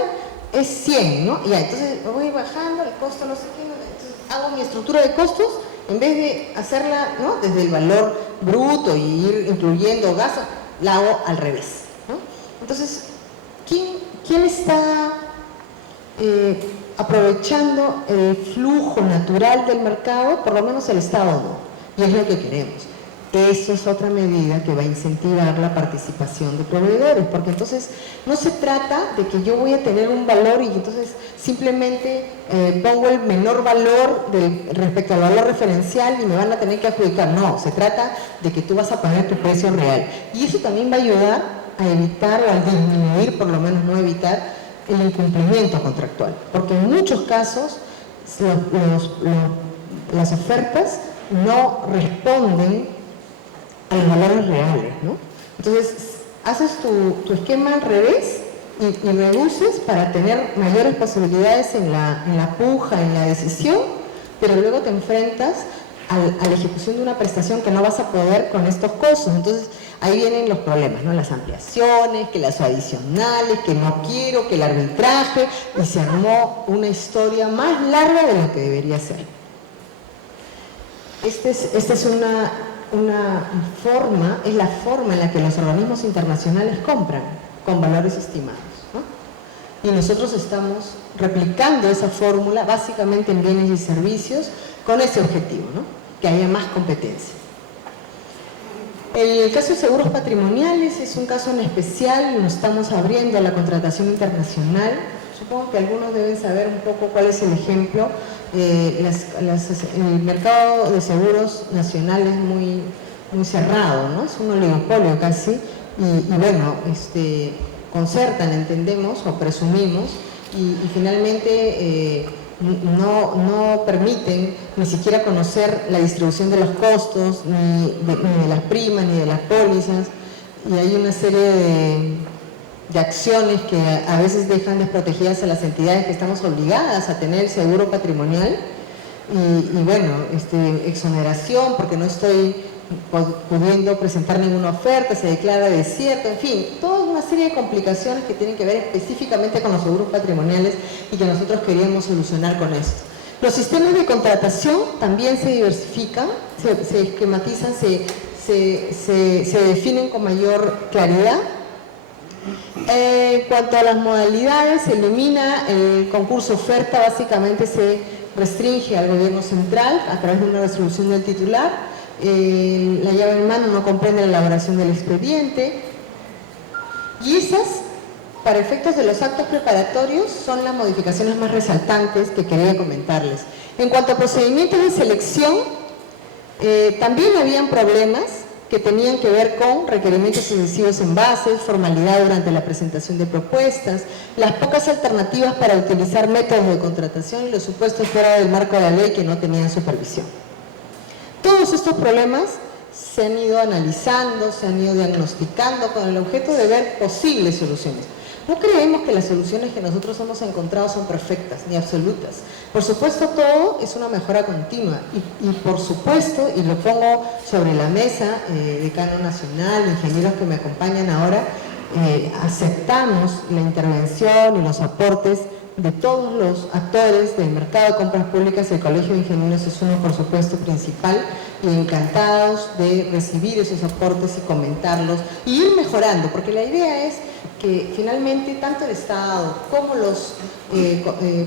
Es 100, ¿no? Ya, entonces voy bajando el costo, no sé qué, entonces hago mi estructura de costos, en vez de hacerla, ¿no? Desde el valor bruto y ir incluyendo gastos, la hago al revés, ¿no? Entonces, ¿quién está aprovechando el flujo natural del mercado? Por lo menos el Estado no, y es lo que queremos. Eso es otra medida que va a incentivar la participación de proveedores, porque entonces no se trata de que yo voy a tener un valor y entonces simplemente pongo el menor valor respecto al valor referencial y me van a tener que adjudicar. No, se trata de que tú vas a poner tu precio real. Y eso también va a ayudar a evitar o a disminuir, por lo menos no evitar, el incumplimiento contractual, porque en muchos casos las ofertas no responden a los valores reales, ¿no? Entonces, haces tu esquema al revés y reduces para tener mayores posibilidades en la puja, en la decisión, pero luego te enfrentas a la ejecución de una prestación que no vas a poder con estos costos. Entonces, ahí vienen los problemas, ¿no? Las ampliaciones, que las adicionales, que no quiero, que el arbitraje, y se armó una historia más larga de lo que debería ser. Esta es es la forma en la que los organismos internacionales compran, con valores estimados, ¿no? Y nosotros estamos replicando esa fórmula básicamente en bienes y servicios con ese objetivo, ¿no? Que haya más competencia. El caso de seguros patrimoniales es un caso en especial, nos estamos abriendo a la contratación internacional. Supongo que algunos deben saber un poco cuál es el ejemplo. El mercado de seguros nacional es muy muy cerrado, ¿no? Es un oligopolio casi, y bueno, concertan, entendemos o presumimos, y finalmente no permiten ni siquiera conocer la distribución de los costos, ni de las primas, ni de las pólizas, y hay una serie de acciones que a veces dejan desprotegidas a las entidades que estamos obligadas a tener seguro patrimonial, y bueno, exoneración porque no estoy pudiendo presentar ninguna oferta, se declara desierto, en fin, toda una serie de complicaciones que tienen que ver específicamente con los seguros patrimoniales y que nosotros queríamos solucionar con esto. Los sistemas de contratación también se diversifican, se esquematizan, se definen con mayor claridad. En cuanto a las modalidades, se elimina el concurso oferta, básicamente se restringe al gobierno central a través de una resolución del titular. La llave en mano no comprende la elaboración del expediente, y esas, para efectos de los actos preparatorios, son las modificaciones más resaltantes que quería comentarles. En cuanto a procedimientos de selección, también habían problemas que tenían que ver con requerimientos excesivos en bases, formalidad durante la presentación de propuestas, las pocas alternativas para utilizar métodos de contratación y los supuestos fuera del marco de la ley que no tenían supervisión. Todos estos problemas se han ido analizando, se han ido diagnosticando con el objeto de ver posibles soluciones. No creemos que las soluciones que nosotros hemos encontrado son perfectas ni absolutas. Por supuesto, todo es una mejora continua y por supuesto, y lo pongo sobre la mesa, decano nacional, ingenieros que me acompañan ahora, aceptamos la intervención y los aportes de todos los actores del mercado de compras públicas. El Colegio de Ingenieros es uno, por supuesto, principal, y encantados de recibir esos aportes y comentarlos y ir mejorando, porque la idea es que finalmente tanto el Estado como los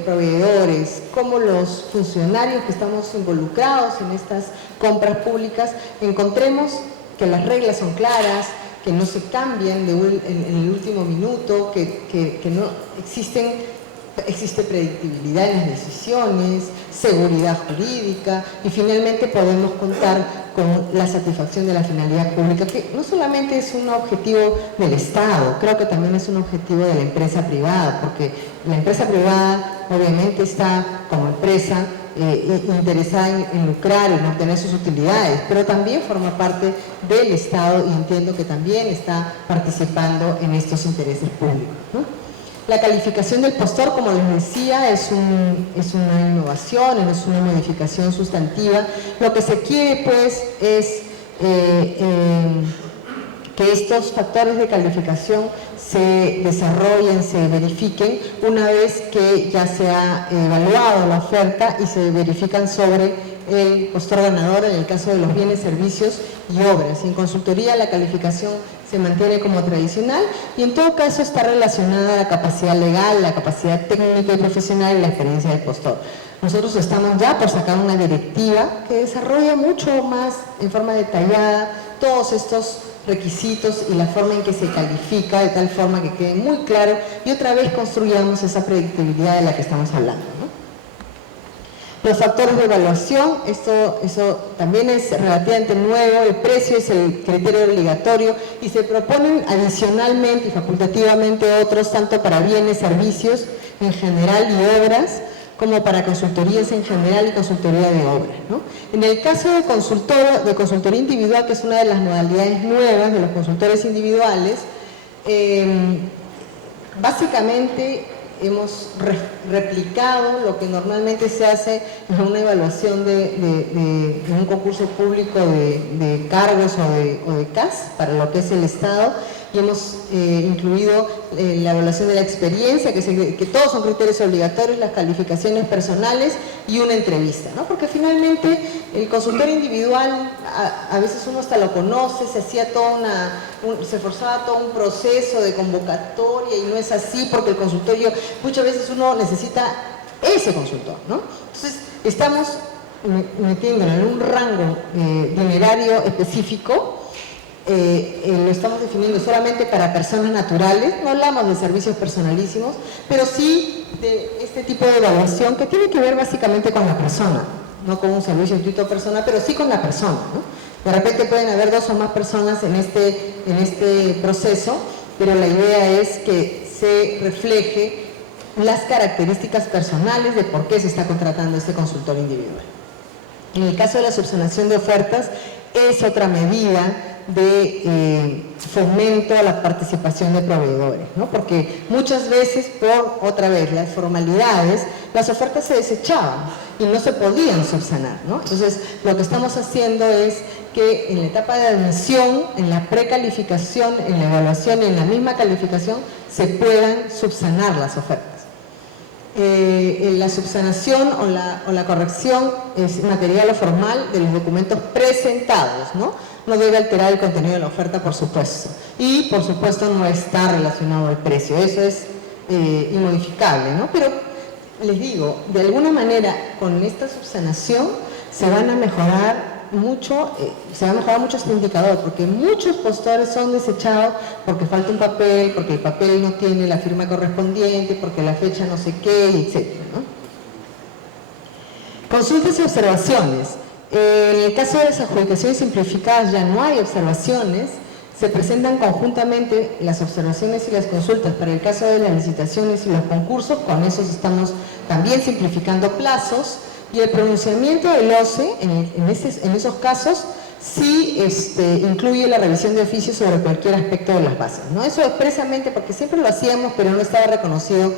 proveedores, como los funcionarios que estamos involucrados en estas compras públicas, encontremos que las reglas son claras, que no se cambian en el último minuto, que no existe predictibilidad en las decisiones, seguridad jurídica, y finalmente podemos contar con la satisfacción de la finalidad pública, que no solamente es un objetivo del Estado, creo que también es un objetivo de la empresa privada, porque la empresa privada obviamente está como empresa interesada en lucrar, en obtener sus utilidades, pero también forma parte del Estado y entiendo que también está participando en estos intereses públicos, ¿no? La calificación del postor, como les decía, es una innovación, es una modificación sustantiva. Lo que se quiere, pues, es que estos factores de calificación se desarrollen, se verifiquen una vez que ya se ha evaluado la oferta y se verifican sobre el postor ganador en el caso de los bienes, servicios y obras. En consultoría la calificación se mantiene como tradicional y en todo caso está relacionada a la capacidad legal, la capacidad técnica y profesional y la experiencia del postor. Nosotros estamos ya por sacar una directiva que desarrolla mucho más en forma detallada todos estos requisitos y la forma en que se califica, de tal forma que quede muy claro y otra vez construyamos esa predictibilidad de la que estamos hablando, ¿no? Los factores de evaluación, eso también es relativamente nuevo, el precio es el criterio obligatorio y se proponen adicionalmente y facultativamente otros, tanto para bienes, servicios en general y obras, como para consultorías en general y consultoría de obras, ¿no? En el caso de consultoría individual, que es una de las modalidades nuevas de los consultores individuales, básicamente hemos replicado lo que normalmente se hace en una evaluación de un concurso público de cargos o de CAS para lo que es el Estado, y hemos incluido la evaluación de la experiencia, que todos son criterios obligatorios, las calificaciones personales y una entrevista, ¿no? Porque finalmente el consultor individual, a veces uno hasta lo conoce, se forzaba todo un proceso de convocatoria y no es así, porque el consultorio, muchas veces uno necesita ese consultor, ¿no? Entonces estamos metiéndolo en un rango dinerario específico. Lo estamos definiendo solamente para personas naturales, no hablamos de servicios personalísimos, pero sí de este tipo de evaluación que tiene que ver básicamente con la persona, no con un servicio gratuito a persona, pero sí con la persona, ¿no? De repente pueden haber 2 o más personas en este proceso, pero la idea es que se refleje las características personales de por qué se está contratando este consultor individual. En el caso de la subsanación de ofertas, es otra medida de fomento a la participación de proveedores, ¿no? Porque muchas veces, por otra vez las formalidades, las ofertas se desechaban y no se podían subsanar, ¿no? Entonces, lo que estamos haciendo es que en la etapa de admisión, en la precalificación, en la evaluación y en la misma calificación, se puedan subsanar las ofertas. La subsanación o la corrección es material o formal de los documentos presentados, ¿no? No debe alterar el contenido de la oferta, por supuesto. Y, por supuesto, no está relacionado al precio. Eso es inmodificable, ¿no? Pero, les digo, de alguna manera, con esta subsanación se van a mejorar mucho, se va a mejorar mucho este indicador, porque muchos postores son desechados porque falta un papel, porque el papel no tiene la firma correspondiente, porque la fecha no sé qué, etc., ¿no? Consultas y observaciones. En el caso de las adjudicaciones simplificadas ya no hay observaciones, se presentan conjuntamente las observaciones y las consultas. Para el caso de las licitaciones y los concursos, con esos estamos también simplificando plazos, y el pronunciamiento del OCE en esos casos sí incluye la revisión de oficio sobre cualquier aspecto de las bases, ¿no? Eso expresamente, porque siempre lo hacíamos, pero no estaba reconocido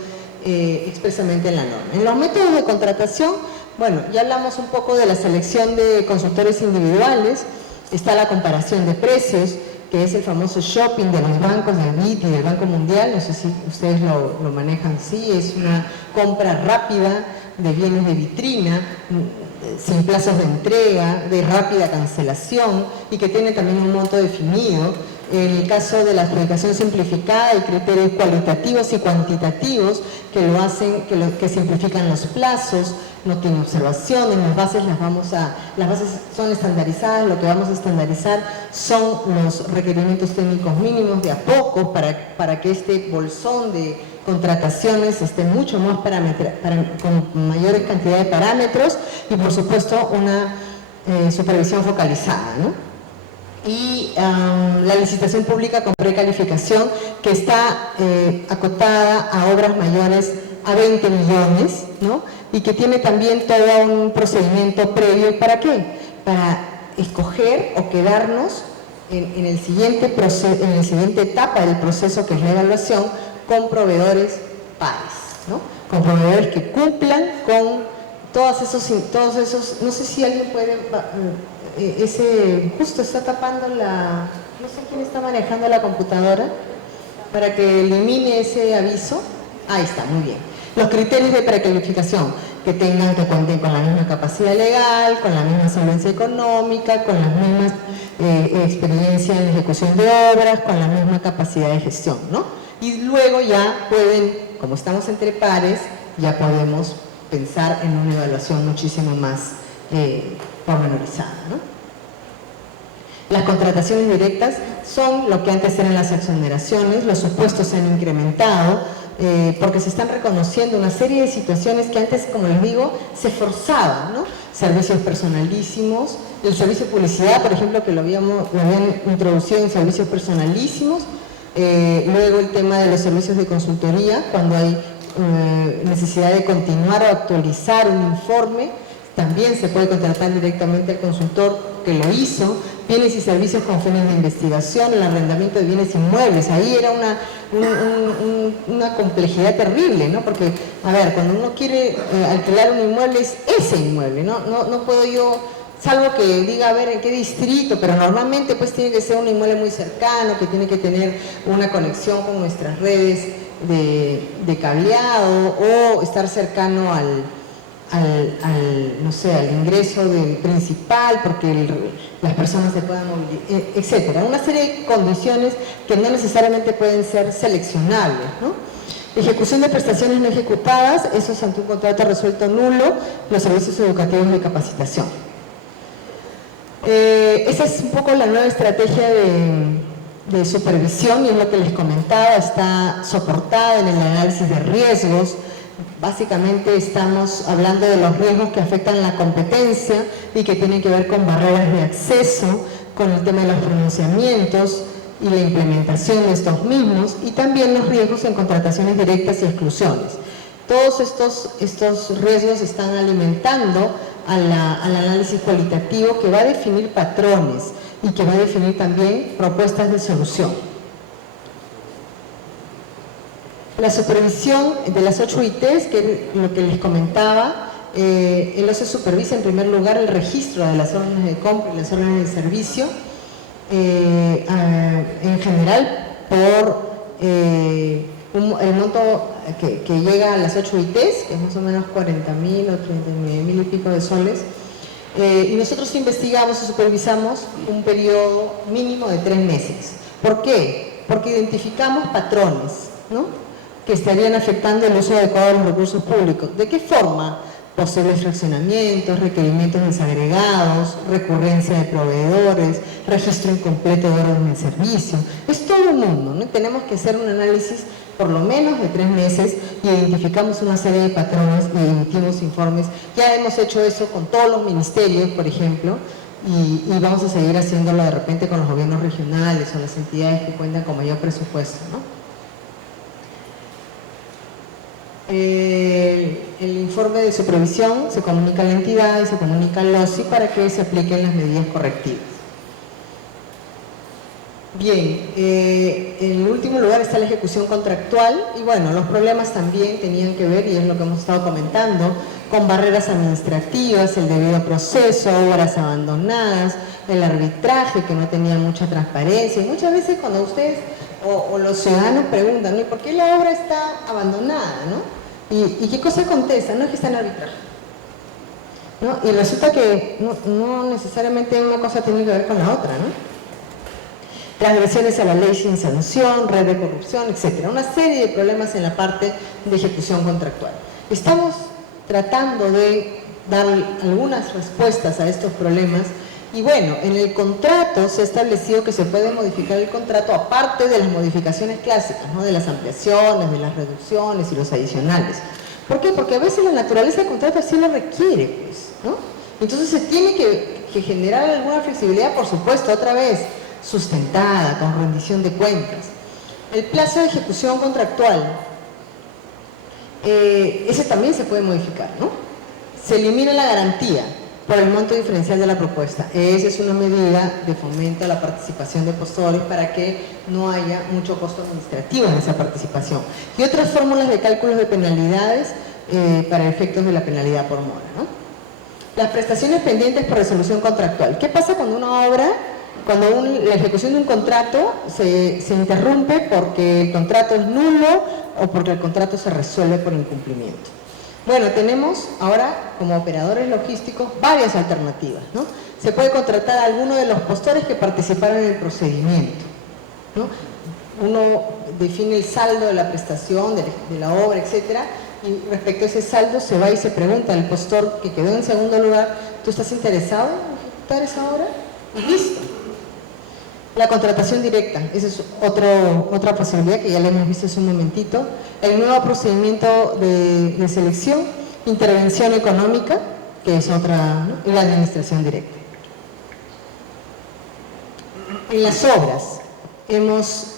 expresamente en la norma. En los métodos de contratación, bueno, ya hablamos un poco de la selección de consultores individuales, está la comparación de precios, que es el famoso shopping de los bancos, del BID y del Banco Mundial, no sé si ustedes lo manejan, sí, es una compra rápida de bienes de vitrina, sin plazos de entrega, de rápida cancelación y que tiene también un monto definido. En el caso de la adjudicación simplificada hay criterios cualitativos y cuantitativos que lo hacen, que simplifican los plazos, no tiene observaciones, las bases son estandarizadas, lo que vamos a estandarizar son los requerimientos técnicos mínimos de a poco para que este bolsón de contrataciones esté mucho más con mayores cantidades de parámetros y por supuesto una supervisión focalizada, ¿no? Y la licitación pública con precalificación que está acotada a obras mayores a 20 millones, ¿no? Y que tiene también todo un procedimiento previo. ¿Para qué? Para escoger o quedarnos en la siguiente etapa del proceso, que es la evaluación, con proveedores pares, ¿no? Con proveedores que cumplan con todos esos, no sé si alguien puede, justo está tapando no sé quién está manejando la computadora, para que elimine ese aviso. Ahí está, muy bien. Los criterios de precalificación, que cuenten con la misma capacidad legal, con la misma solvencia económica, con las mismas experiencia en ejecución de obras, con la misma capacidad de gestión, ¿no? Y luego ya pueden, como estamos entre pares, ya podemos pensar en una evaluación muchísimo más pormenorizada, ¿no? Las contrataciones directas son lo que antes eran las exoneraciones, los supuestos se han incrementado, porque se están reconociendo una serie de situaciones que antes, como les digo, se forzaban, ¿no? Servicios personalísimos, el servicio de publicidad, por ejemplo, que lo habían introducido en servicios personalísimos, luego el tema de los servicios de consultoría, cuando hay necesidad de continuar o actualizar un informe, también se puede contratar directamente al consultor que lo hizo. Bienes y servicios con fines de investigación, el arrendamiento de bienes inmuebles, ahí era una complejidad terrible, ¿no? Porque, a ver, cuando uno quiere alquilar un inmueble es ese inmueble, ¿no? No puedo yo, salvo que diga, a ver, en qué distrito, pero normalmente pues tiene que ser un inmueble muy cercano, que tiene que tener una conexión con nuestras redes de cableado o estar cercano al ingreso del principal, porque las personas se puedan movilizar, etcétera. Una serie de condiciones que no necesariamente pueden ser seleccionables, ¿no? Ejecución de prestaciones no ejecutadas, eso es ante un contrato resuelto nulo, los servicios educativos de capacitación. Esa es un poco la nueva estrategia de supervisión y es lo que les comentaba, está soportada en el análisis de riesgos, Básicamente estamos hablando de los riesgos que afectan la competencia y que tienen que ver con barreras de acceso, con el tema de los pronunciamientos y la implementación de estos mismos, y también los riesgos en contrataciones directas y exclusiones. Todos estos riesgos están alimentando al análisis cualitativo, que va a definir patrones y que va a definir también propuestas de solución. La supervisión de las 8 ITs, que es lo que les comentaba, el OCE supervisa en primer lugar el registro de las órdenes de compra y las órdenes de servicio, en general por el monto que llega a las 8 ITs, que es más o menos 40.000 o 39.000 y pico de soles, y nosotros investigamos y supervisamos un periodo mínimo de 3 meses. ¿Por qué? Porque identificamos patrones, ¿no?, que estarían afectando el uso adecuado de los recursos públicos. ¿De qué forma? Posibles fraccionamientos, requerimientos desagregados, recurrencia de proveedores, registro incompleto de órdenes de servicio. Es todo un mundo, ¿no? Tenemos que hacer un análisis por lo menos de 3 meses y identificamos una serie de patrones y emitimos informes. Ya hemos hecho eso con todos los ministerios, por ejemplo, y vamos a seguir haciéndolo de repente con los gobiernos regionales o las entidades que cuentan con mayor presupuesto, ¿no? El informe de supervisión se comunica a la entidad y se comunica al OSI para que se apliquen las medidas correctivas. Bien, en último lugar está la ejecución contractual, y bueno, los problemas también tenían que ver, y es lo que hemos estado comentando, con barreras administrativas, el debido proceso, obras abandonadas, el arbitraje que no tenía mucha transparencia, y muchas veces cuando ustedes o los ciudadanos preguntan, ¿y por qué la obra está abandonada?, ¿no? ¿Y qué cosa contesta? No, es que está en arbitraje, ¿no? Y resulta que no necesariamente una cosa tiene que ver con la otra, ¿no? Transgresiones a la ley sin sanción, red de corrupción, etcétera. Una serie de problemas en la parte de ejecución contractual. Estamos tratando de dar algunas respuestas a estos problemas. Y bueno, en el contrato se ha establecido que se puede modificar el contrato aparte de las modificaciones clásicas, ¿no?, de las ampliaciones, de las reducciones y los adicionales. ¿Por qué? Porque a veces la naturaleza del contrato así lo requiere, pues, ¿no? Entonces se tiene que generar alguna flexibilidad, por supuesto, otra vez, sustentada, con rendición de cuentas. El plazo de ejecución contractual, ese también se puede modificar, ¿no? Se elimina la garantía por el monto diferencial de la propuesta. Esa es una medida de fomento a la participación de postores para que no haya mucho costo administrativo en esa participación. Y otras fórmulas de cálculos de penalidades para efectos de la penalidad por mora, ¿no? Las prestaciones pendientes por resolución contractual. ¿Qué pasa cuando una obra, cuando la ejecución de un contrato se interrumpe porque el contrato es nulo o porque el contrato se resuelve por incumplimiento? Bueno, tenemos ahora como operadores logísticos varias alternativas, ¿no? Se puede contratar a alguno de los postores que participaron en el procedimiento, ¿no? Uno define el saldo de la prestación, de la obra, etcétera, y respecto a ese saldo se va y se pregunta al postor que quedó en segundo lugar, ¿tú estás interesado en ejecutar esa obra? Y listo. La contratación directa, esa es otra posibilidad que ya le hemos visto hace un momentito. El nuevo procedimiento de selección, intervención económica, que es otra, ¿no?, y la administración directa. En las obras, hemos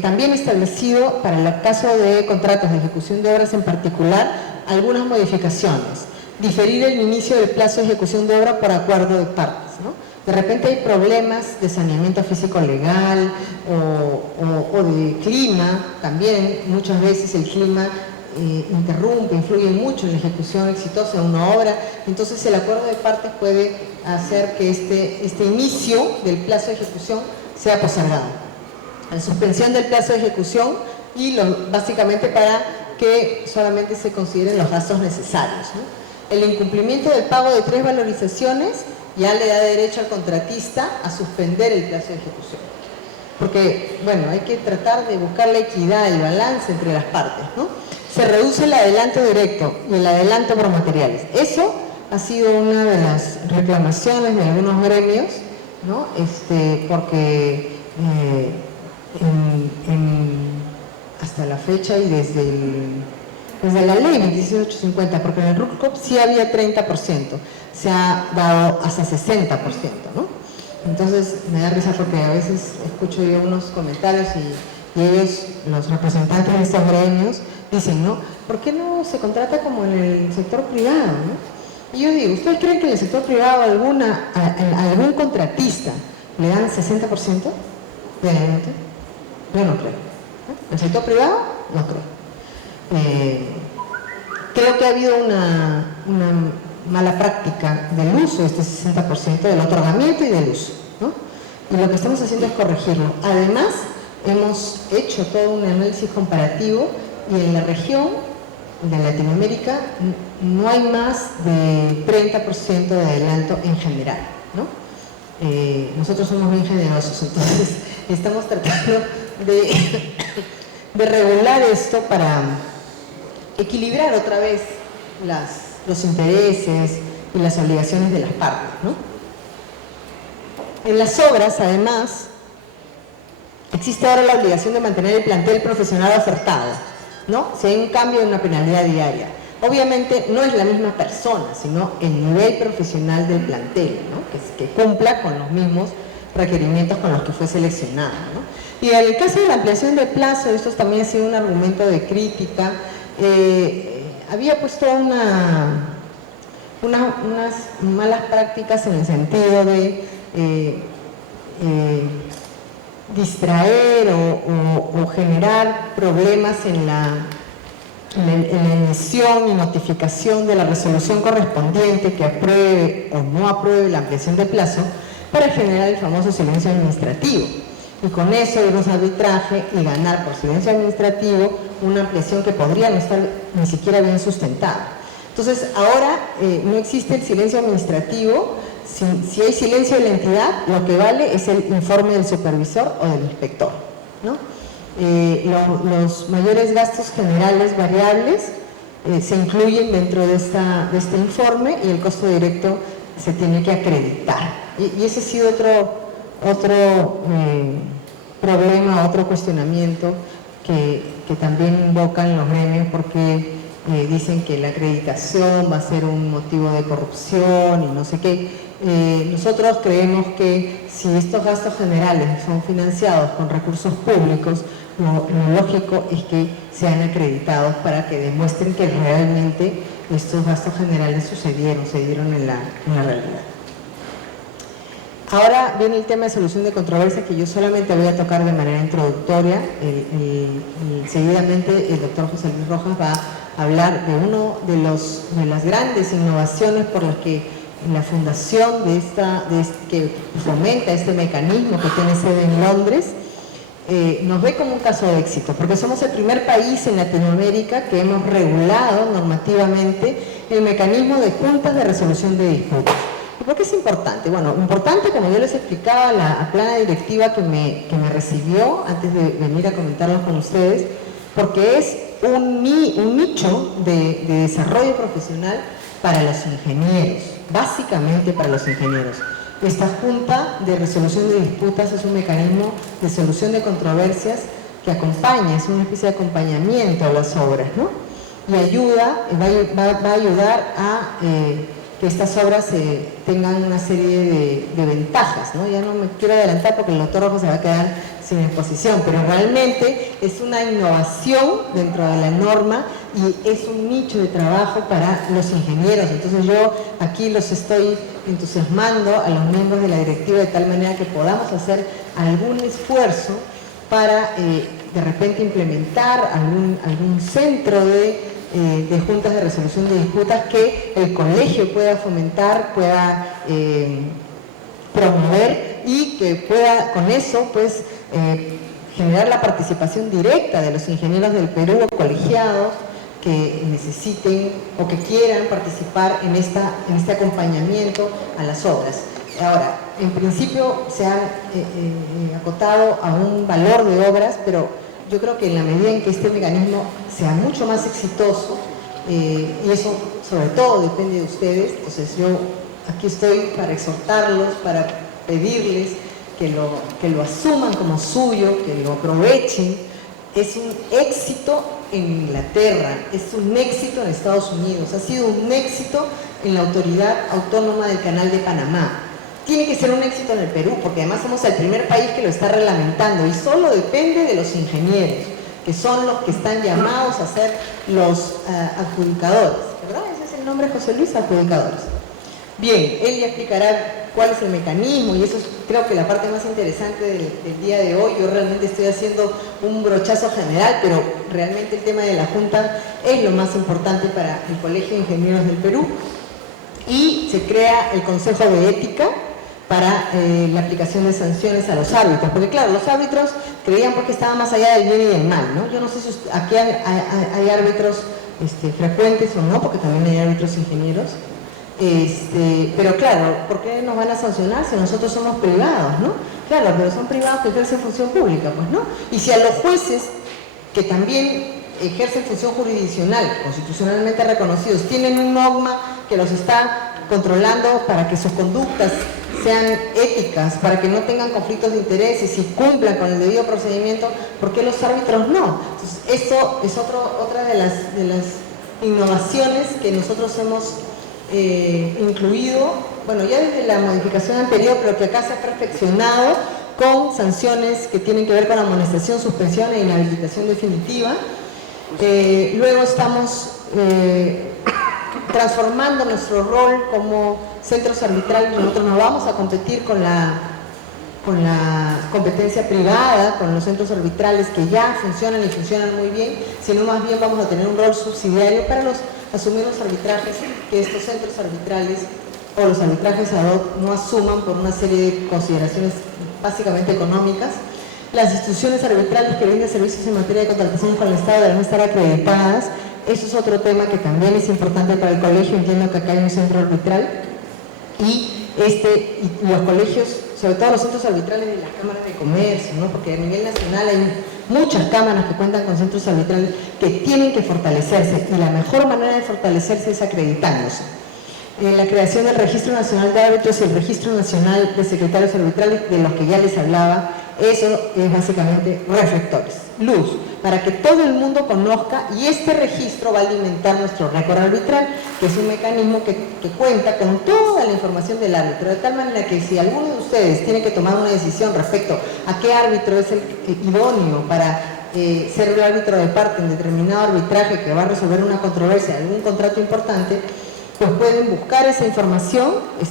también establecido, para el caso de contratos de ejecución de obras en particular, algunas modificaciones. Diferir el inicio del plazo de ejecución de obra por acuerdo de partes, ¿no? De repente hay problemas de saneamiento físico legal o de clima, también muchas veces el clima interrumpe, influye mucho en la ejecución exitosa de una obra, entonces el acuerdo de partes puede hacer que este inicio del plazo de ejecución sea postergado. La suspensión del plazo de ejecución y básicamente para que solamente se consideren los gastos necesarios, ¿no? El incumplimiento del pago de 3 valorizaciones ya le da derecho al contratista a suspender el plazo de ejecución. Porque, bueno, hay que tratar de buscar la equidad, el balance entre las partes, ¿no? Se reduce el adelanto directo y el adelanto por materiales. Eso ha sido una de las reclamaciones de algunos gremios, ¿no? Porque hasta la fecha y desde desde la ley 26850, porque en el RUCOP sí había 30%, se ha dado hasta 60%, ¿no? Entonces me da risa porque a veces escucho yo unos comentarios y ellos, los representantes de estos gremios, dicen, ¿no? ¿Por qué no se contrata como en el sector privado, ¿no? Y yo digo, ¿ustedes creen que en el sector privado a algún contratista le dan 60% de adelanto? Yo no creo. ¿En el sector privado? No creo. Creo que ha habido una mala práctica del uso de este 60%, del otorgamiento y del uso, ¿no? Y lo que estamos haciendo es corregirlo. Además, hemos hecho todo un análisis comparativo y en la región de Latinoamérica no hay más de 30% de adelanto en general, ¿no? Nosotros somos bien generosos, entonces estamos tratando de regular esto para equilibrar otra vez los intereses y las obligaciones de las partes, ¿no? En las obras, además, existe ahora la obligación de mantener el plantel profesional ofertado, ¿no? Si hay un cambio en una penalidad diaria. Obviamente no es la misma persona, sino el nivel profesional del plantel, ¿no? Que cumpla con los mismos requerimientos con los que fue seleccionado, ¿no? Y en el caso de la ampliación de plazo, esto también ha sido un argumento de crítica. Había puesto unas malas prácticas en el sentido de distraer o generar problemas en la emisión y notificación de la resolución correspondiente que apruebe o no apruebe la ampliación de plazo para generar el famoso silencio administrativo. Y con eso irnos a arbitraje y ganar por silencio administrativo una ampliación que podría no estar ni siquiera bien sustentada. Entonces, ahora no existe el silencio administrativo. Si hay silencio de la entidad, lo que vale es el informe del supervisor o del inspector, ¿no? Los mayores gastos generales variables se incluyen dentro de este informe y el costo directo se tiene que acreditar. Y ese ha sido otro problema, otro cuestionamiento que también invocan los gremios porque dicen que la acreditación va a ser un motivo de corrupción y no sé qué. Nosotros creemos que si estos gastos generales son financiados con recursos públicos, lo lógico es que sean acreditados para que demuestren que realmente estos gastos generales se dieron en la realidad. Ahora viene el tema de solución de controversia que yo solamente voy a tocar de manera introductoria. Seguidamente el doctor José Luis Rojas va a hablar de uno de las grandes innovaciones por las que la fundación que fomenta este mecanismo que tiene sede en Londres nos ve como un caso de éxito, porque somos el primer país en Latinoamérica que hemos regulado normativamente el mecanismo de juntas de resolución de disputas. ¿Y por qué es importante? Bueno, importante, como yo les explicaba, la plana directiva que me recibió antes de venir a comentarlo con ustedes, porque es un nicho de desarrollo profesional para los ingenieros, básicamente para los ingenieros. Esta Junta de Resolución de Disputas es un mecanismo de solución de controversias que acompaña, es una especie de acompañamiento a las obras, ¿no? Y va a ayudar a que estas obras tengan una serie de ventajas, ¿no? Ya no me quiero adelantar porque el doctor Rojo se va a quedar sin exposición, pero realmente es una innovación dentro de la norma y es un nicho de trabajo para los ingenieros. Entonces yo aquí los estoy entusiasmando a los miembros de la directiva de tal manera que podamos hacer algún esfuerzo para de repente implementar algún centro de juntas de resolución de disputas que el colegio pueda fomentar, pueda promover y que pueda con eso pues generar la participación directa de los ingenieros del Perú o colegiados que necesiten o que quieran participar en este acompañamiento a las obras. Ahora, en principio se ha acotado a un valor de obras, pero yo creo que en la medida en que este mecanismo sea mucho más exitoso, y eso sobre todo depende de ustedes, entonces yo aquí estoy para exhortarlos, para pedirles que lo asuman como suyo, que lo aprovechen. Es un éxito en Inglaterra, es un éxito en Estados Unidos, ha sido un éxito en la Autoridad Autónoma del Canal de Panamá. Tiene que ser un éxito en el Perú, porque además somos el primer país que lo está reglamentando y solo depende de los ingenieros, que son los que están llamados a ser los adjudicadores, ¿verdad? Ese es el nombre, José Luis, adjudicadores. Bien, él ya explicará cuál es el mecanismo y eso es, creo que la parte más interesante del día de hoy. Yo realmente estoy haciendo un brochazo general, pero realmente el tema de la Junta es lo más importante para el Colegio de Ingenieros del Perú. Y se crea el Consejo de Ética para la aplicación de sanciones a los árbitros, porque claro, los árbitros creían porque estaban más allá del bien y del mal, ¿no? Yo no sé si aquí hay árbitros frecuentes o no, porque también hay árbitros ingenieros. Pero claro, ¿por qué nos van a sancionar si nosotros somos privados, no? Claro, pero son privados que ejercen función pública, pues, ¿no? Y si a los jueces, que también ejercen función jurisdiccional, constitucionalmente reconocidos, tienen un dogma que los está controlando para que sus conductas sean éticas, para que no tengan conflictos de intereses y cumplan con el debido procedimiento, ¿por qué los árbitros no? Entonces, eso es otra de las innovaciones que nosotros hemos incluido, bueno, ya desde la modificación anterior, pero que acá se ha perfeccionado con sanciones que tienen que ver con amonestación, suspensión e inhabilitación definitiva. Luego estamos transformando nuestro rol como centros arbitrales. Nosotros no vamos a competir con la competencia privada, con los centros arbitrales que ya funcionan y funcionan muy bien, sino más bien vamos a tener un rol subsidiario para asumir los arbitrajes que estos centros arbitrales o los arbitrajes ad hoc no asuman por una serie de consideraciones básicamente económicas. Las instituciones arbitrales que brinden servicios en materia de contratación con el Estado deben estar acreditadas. Eso es otro tema que también es importante para el colegio. Entiendo que acá hay un centro arbitral y los colegios, sobre todo los centros arbitrales de las cámaras de comercio, ¿no? Porque a nivel nacional hay muchas cámaras que cuentan con centros arbitrales que tienen que fortalecerse y la mejor manera de fortalecerse es acreditándose. La creación del Registro Nacional de Árbitros y el Registro Nacional de Secretarios Arbitrales, de los que ya les hablaba, eso es básicamente reflectores, luz, para que todo el mundo conozca, y este registro va a alimentar nuestro récord arbitral, que es un mecanismo que cuenta con toda la información del árbitro, de tal manera que si alguno de ustedes tiene que tomar una decisión respecto a qué árbitro es el idóneo para ser el árbitro de parte en determinado arbitraje que va a resolver una controversia, algún contrato importante, pues pueden buscar esa información. Es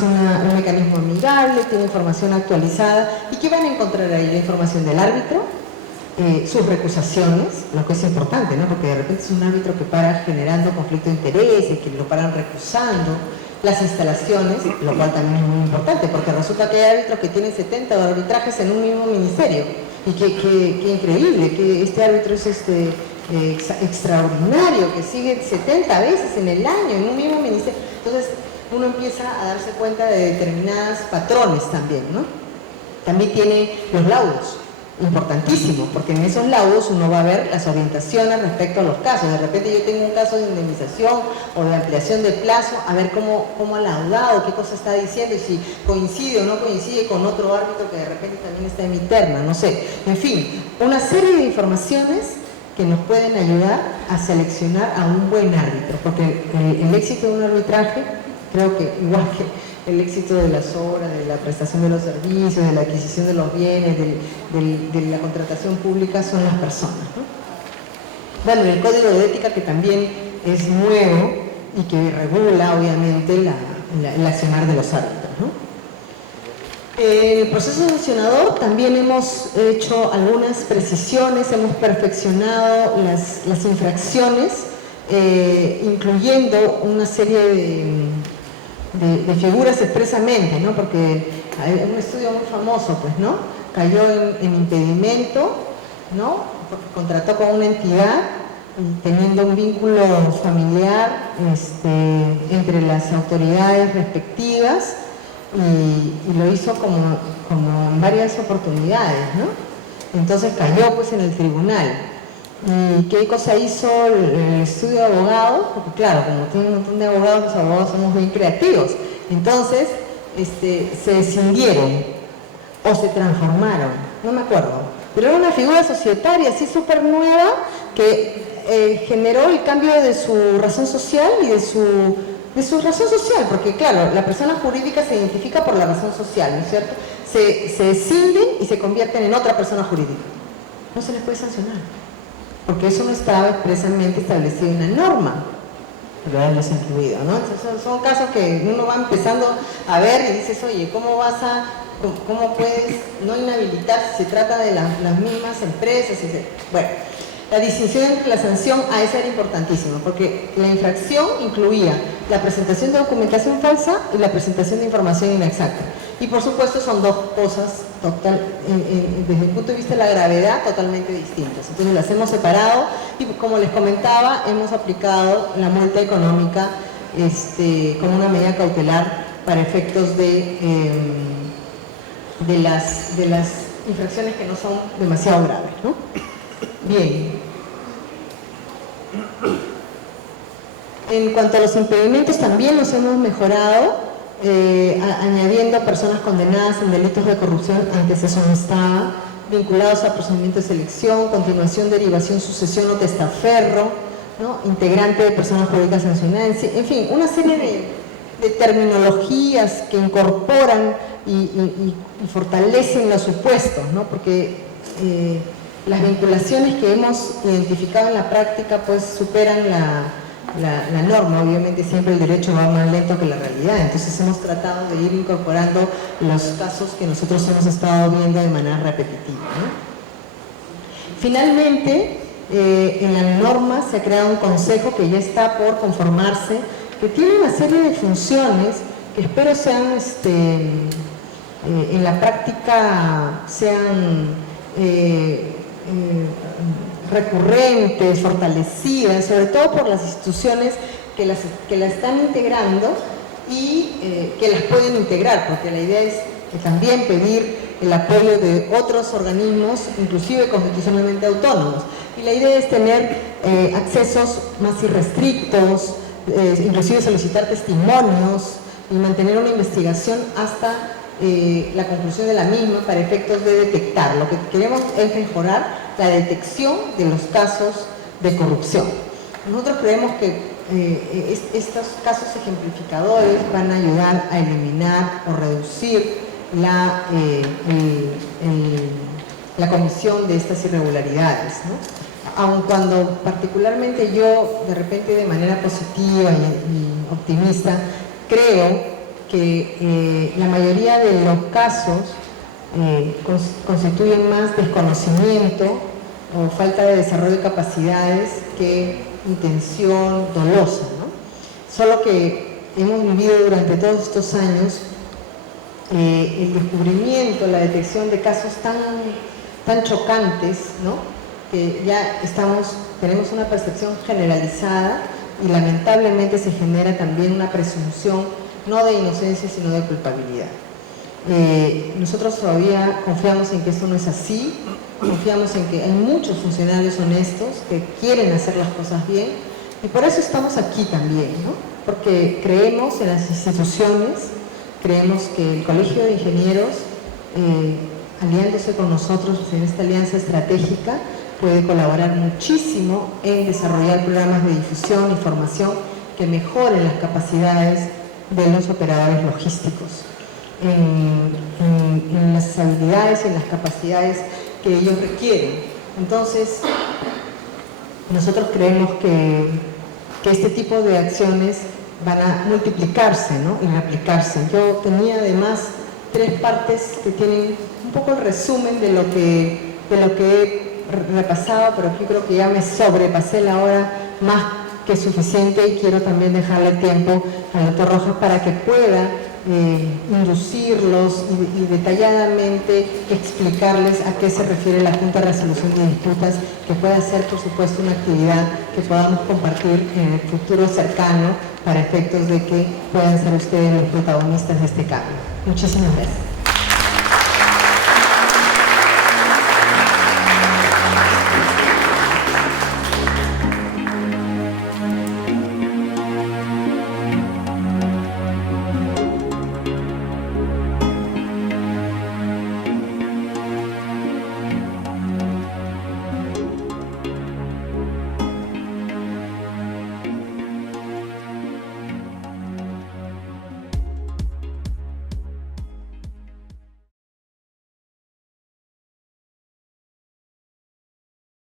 un mecanismo amigable, tiene información actualizada. ¿Y qué van a encontrar ahí? La información del árbitro, sus recusaciones, lo que es importante, ¿no? Porque de repente es un árbitro que para generando conflicto de intereses, que lo paran recusando, las instalaciones, lo cual también es muy importante, porque resulta que hay árbitros que tienen 70 arbitrajes en un mismo ministerio, y que increíble, que este árbitro es extraordinario, que sigue 70 veces en el año en un mismo ministerio. Entonces uno empieza a darse cuenta de determinados patrones también, ¿no? También tiene los laudos, importantísimo, porque en esos laudos uno va a ver las orientaciones respecto a los casos. De repente yo tengo un caso de indemnización o de ampliación de plazo, a ver cómo ha laudado, qué cosa está diciendo y si coincide o no coincide con otro árbitro que de repente también está en mi terna, no sé. En fin, una serie de informaciones que nos pueden ayudar a seleccionar a un buen árbitro, porque el éxito de un arbitraje, creo que igual que el éxito de las obras, de la prestación de los servicios, de la adquisición de los bienes, de la contratación pública, son las personas, ¿no? Bueno, el Código de Ética, que también es nuevo y que regula obviamente el accionar de los árbitros, ¿no? En el proceso sancionador también hemos hecho algunas precisiones, hemos perfeccionado las infracciones, incluyendo una serie de figuras expresamente, ¿no? Porque hay un estudio muy famoso, pues, ¿no? Cayó en impedimento, ¿no? Porque contrató con una entidad teniendo un vínculo familiar entre las autoridades respectivas, y lo hizo como en varias oportunidades, ¿no? Entonces cayó pues en el tribunal. ¿Y qué cosa hizo el estudio de abogados? Porque claro, como tiene un montón de abogados, los abogados somos bien creativos. Entonces se escindieron o se transformaron, no me acuerdo, pero era una figura societaria así súper nueva que generó el cambio de su razón social y de su razón social, porque claro, la persona jurídica se identifica por la razón social, ¿no es cierto? Se escinden y se convierten en otra persona jurídica. No se les puede sancionar, porque eso no estaba expresamente establecido en la norma, pero ahora no se ha incluido, ¿no? Entonces son casos que uno va empezando a ver y dices, oye, ¿cómo puedes no inhabilitar si se trata de las mismas empresas? Bueno, la distinción entre la sanción, esa era importantísima, porque la infracción incluía la presentación de documentación falsa y la presentación de información inexacta. Y por supuesto son dos cosas desde el punto de vista de la gravedad totalmente distintas. Entonces las hemos separado y, como les comentaba, hemos aplicado la multa económica como una medida cautelar para efectos de las infracciones que no son demasiado graves, ¿no? Bien. En cuanto a los impedimentos, también los hemos mejorado, añadiendo personas condenadas en delitos de corrupción, antes eso no estaba, vinculados a procedimientos de selección, continuación, derivación, sucesión o testaferro, ¿no? Integrante de personas jurídicas sancionadas, en fin, una serie de terminologías que incorporan y fortalecen los supuestos, ¿no? Porque las vinculaciones que hemos identificado en la práctica pues superan la norma. Obviamente siempre el derecho va más lento que la realidad, entonces hemos tratado de ir incorporando los casos que nosotros hemos estado viendo de manera repetitiva, ¿no? Finalmente, en la norma se ha creado un consejo que ya está por conformarse, que tiene una serie de funciones que espero sean en la práctica sean recurrentes, fortalecidas, sobre todo por las instituciones que la están integrando y que las pueden integrar, porque la idea es también pedir el apoyo de otros organismos, inclusive constitucionalmente autónomos. Y la idea es tener accesos más irrestrictos, inclusive solicitar testimonios y mantener una investigación hasta la conclusión de la misma para efectos de detectar. Lo que queremos es mejorar la detección de los casos de corrupción. Nosotros creemos que estos casos ejemplificadores van a ayudar a eliminar o reducir la comisión de estas irregularidades, ¿no? Aun cuando particularmente yo, de repente de manera positiva y optimista, creo que la mayoría de los casos constituyen más desconocimiento o falta de desarrollo de capacidades que intención dolosa, ¿no? Solo que hemos vivido durante todos estos años el descubrimiento, la detección de casos tan chocantes, ¿no? Que ya tenemos una percepción generalizada y lamentablemente se genera también una presunción no de inocencia sino de culpabilidad. Nosotros todavía confiamos en que esto no es así, confiamos en que hay muchos funcionarios honestos que quieren hacer las cosas bien y por eso estamos aquí también, ¿no? Porque creemos en las instituciones, creemos que el Colegio de Ingenieros, aliándose con nosotros en esta alianza estratégica, puede colaborar muchísimo en desarrollar programas de difusión y formación que mejoren las capacidades de los operadores logísticos, en las habilidades y en las capacidades que ellos requieren. Entonces, nosotros creemos que este tipo de acciones van a multiplicarse, ¿no? Y replicarse. Yo tenía además 3 partes que tienen un poco el resumen de lo que he repasado, pero aquí creo que ya me sobrepasé la hora más que suficiente y quiero también dejarle tiempo al doctor Rojas para que pueda inducirlos y detalladamente explicarles a qué se refiere la Junta de Resolución de Disputas, que pueda ser, por supuesto, una actividad que podamos compartir en el futuro cercano para efectos de que puedan ser ustedes los protagonistas de este cambio. Muchísimas gracias.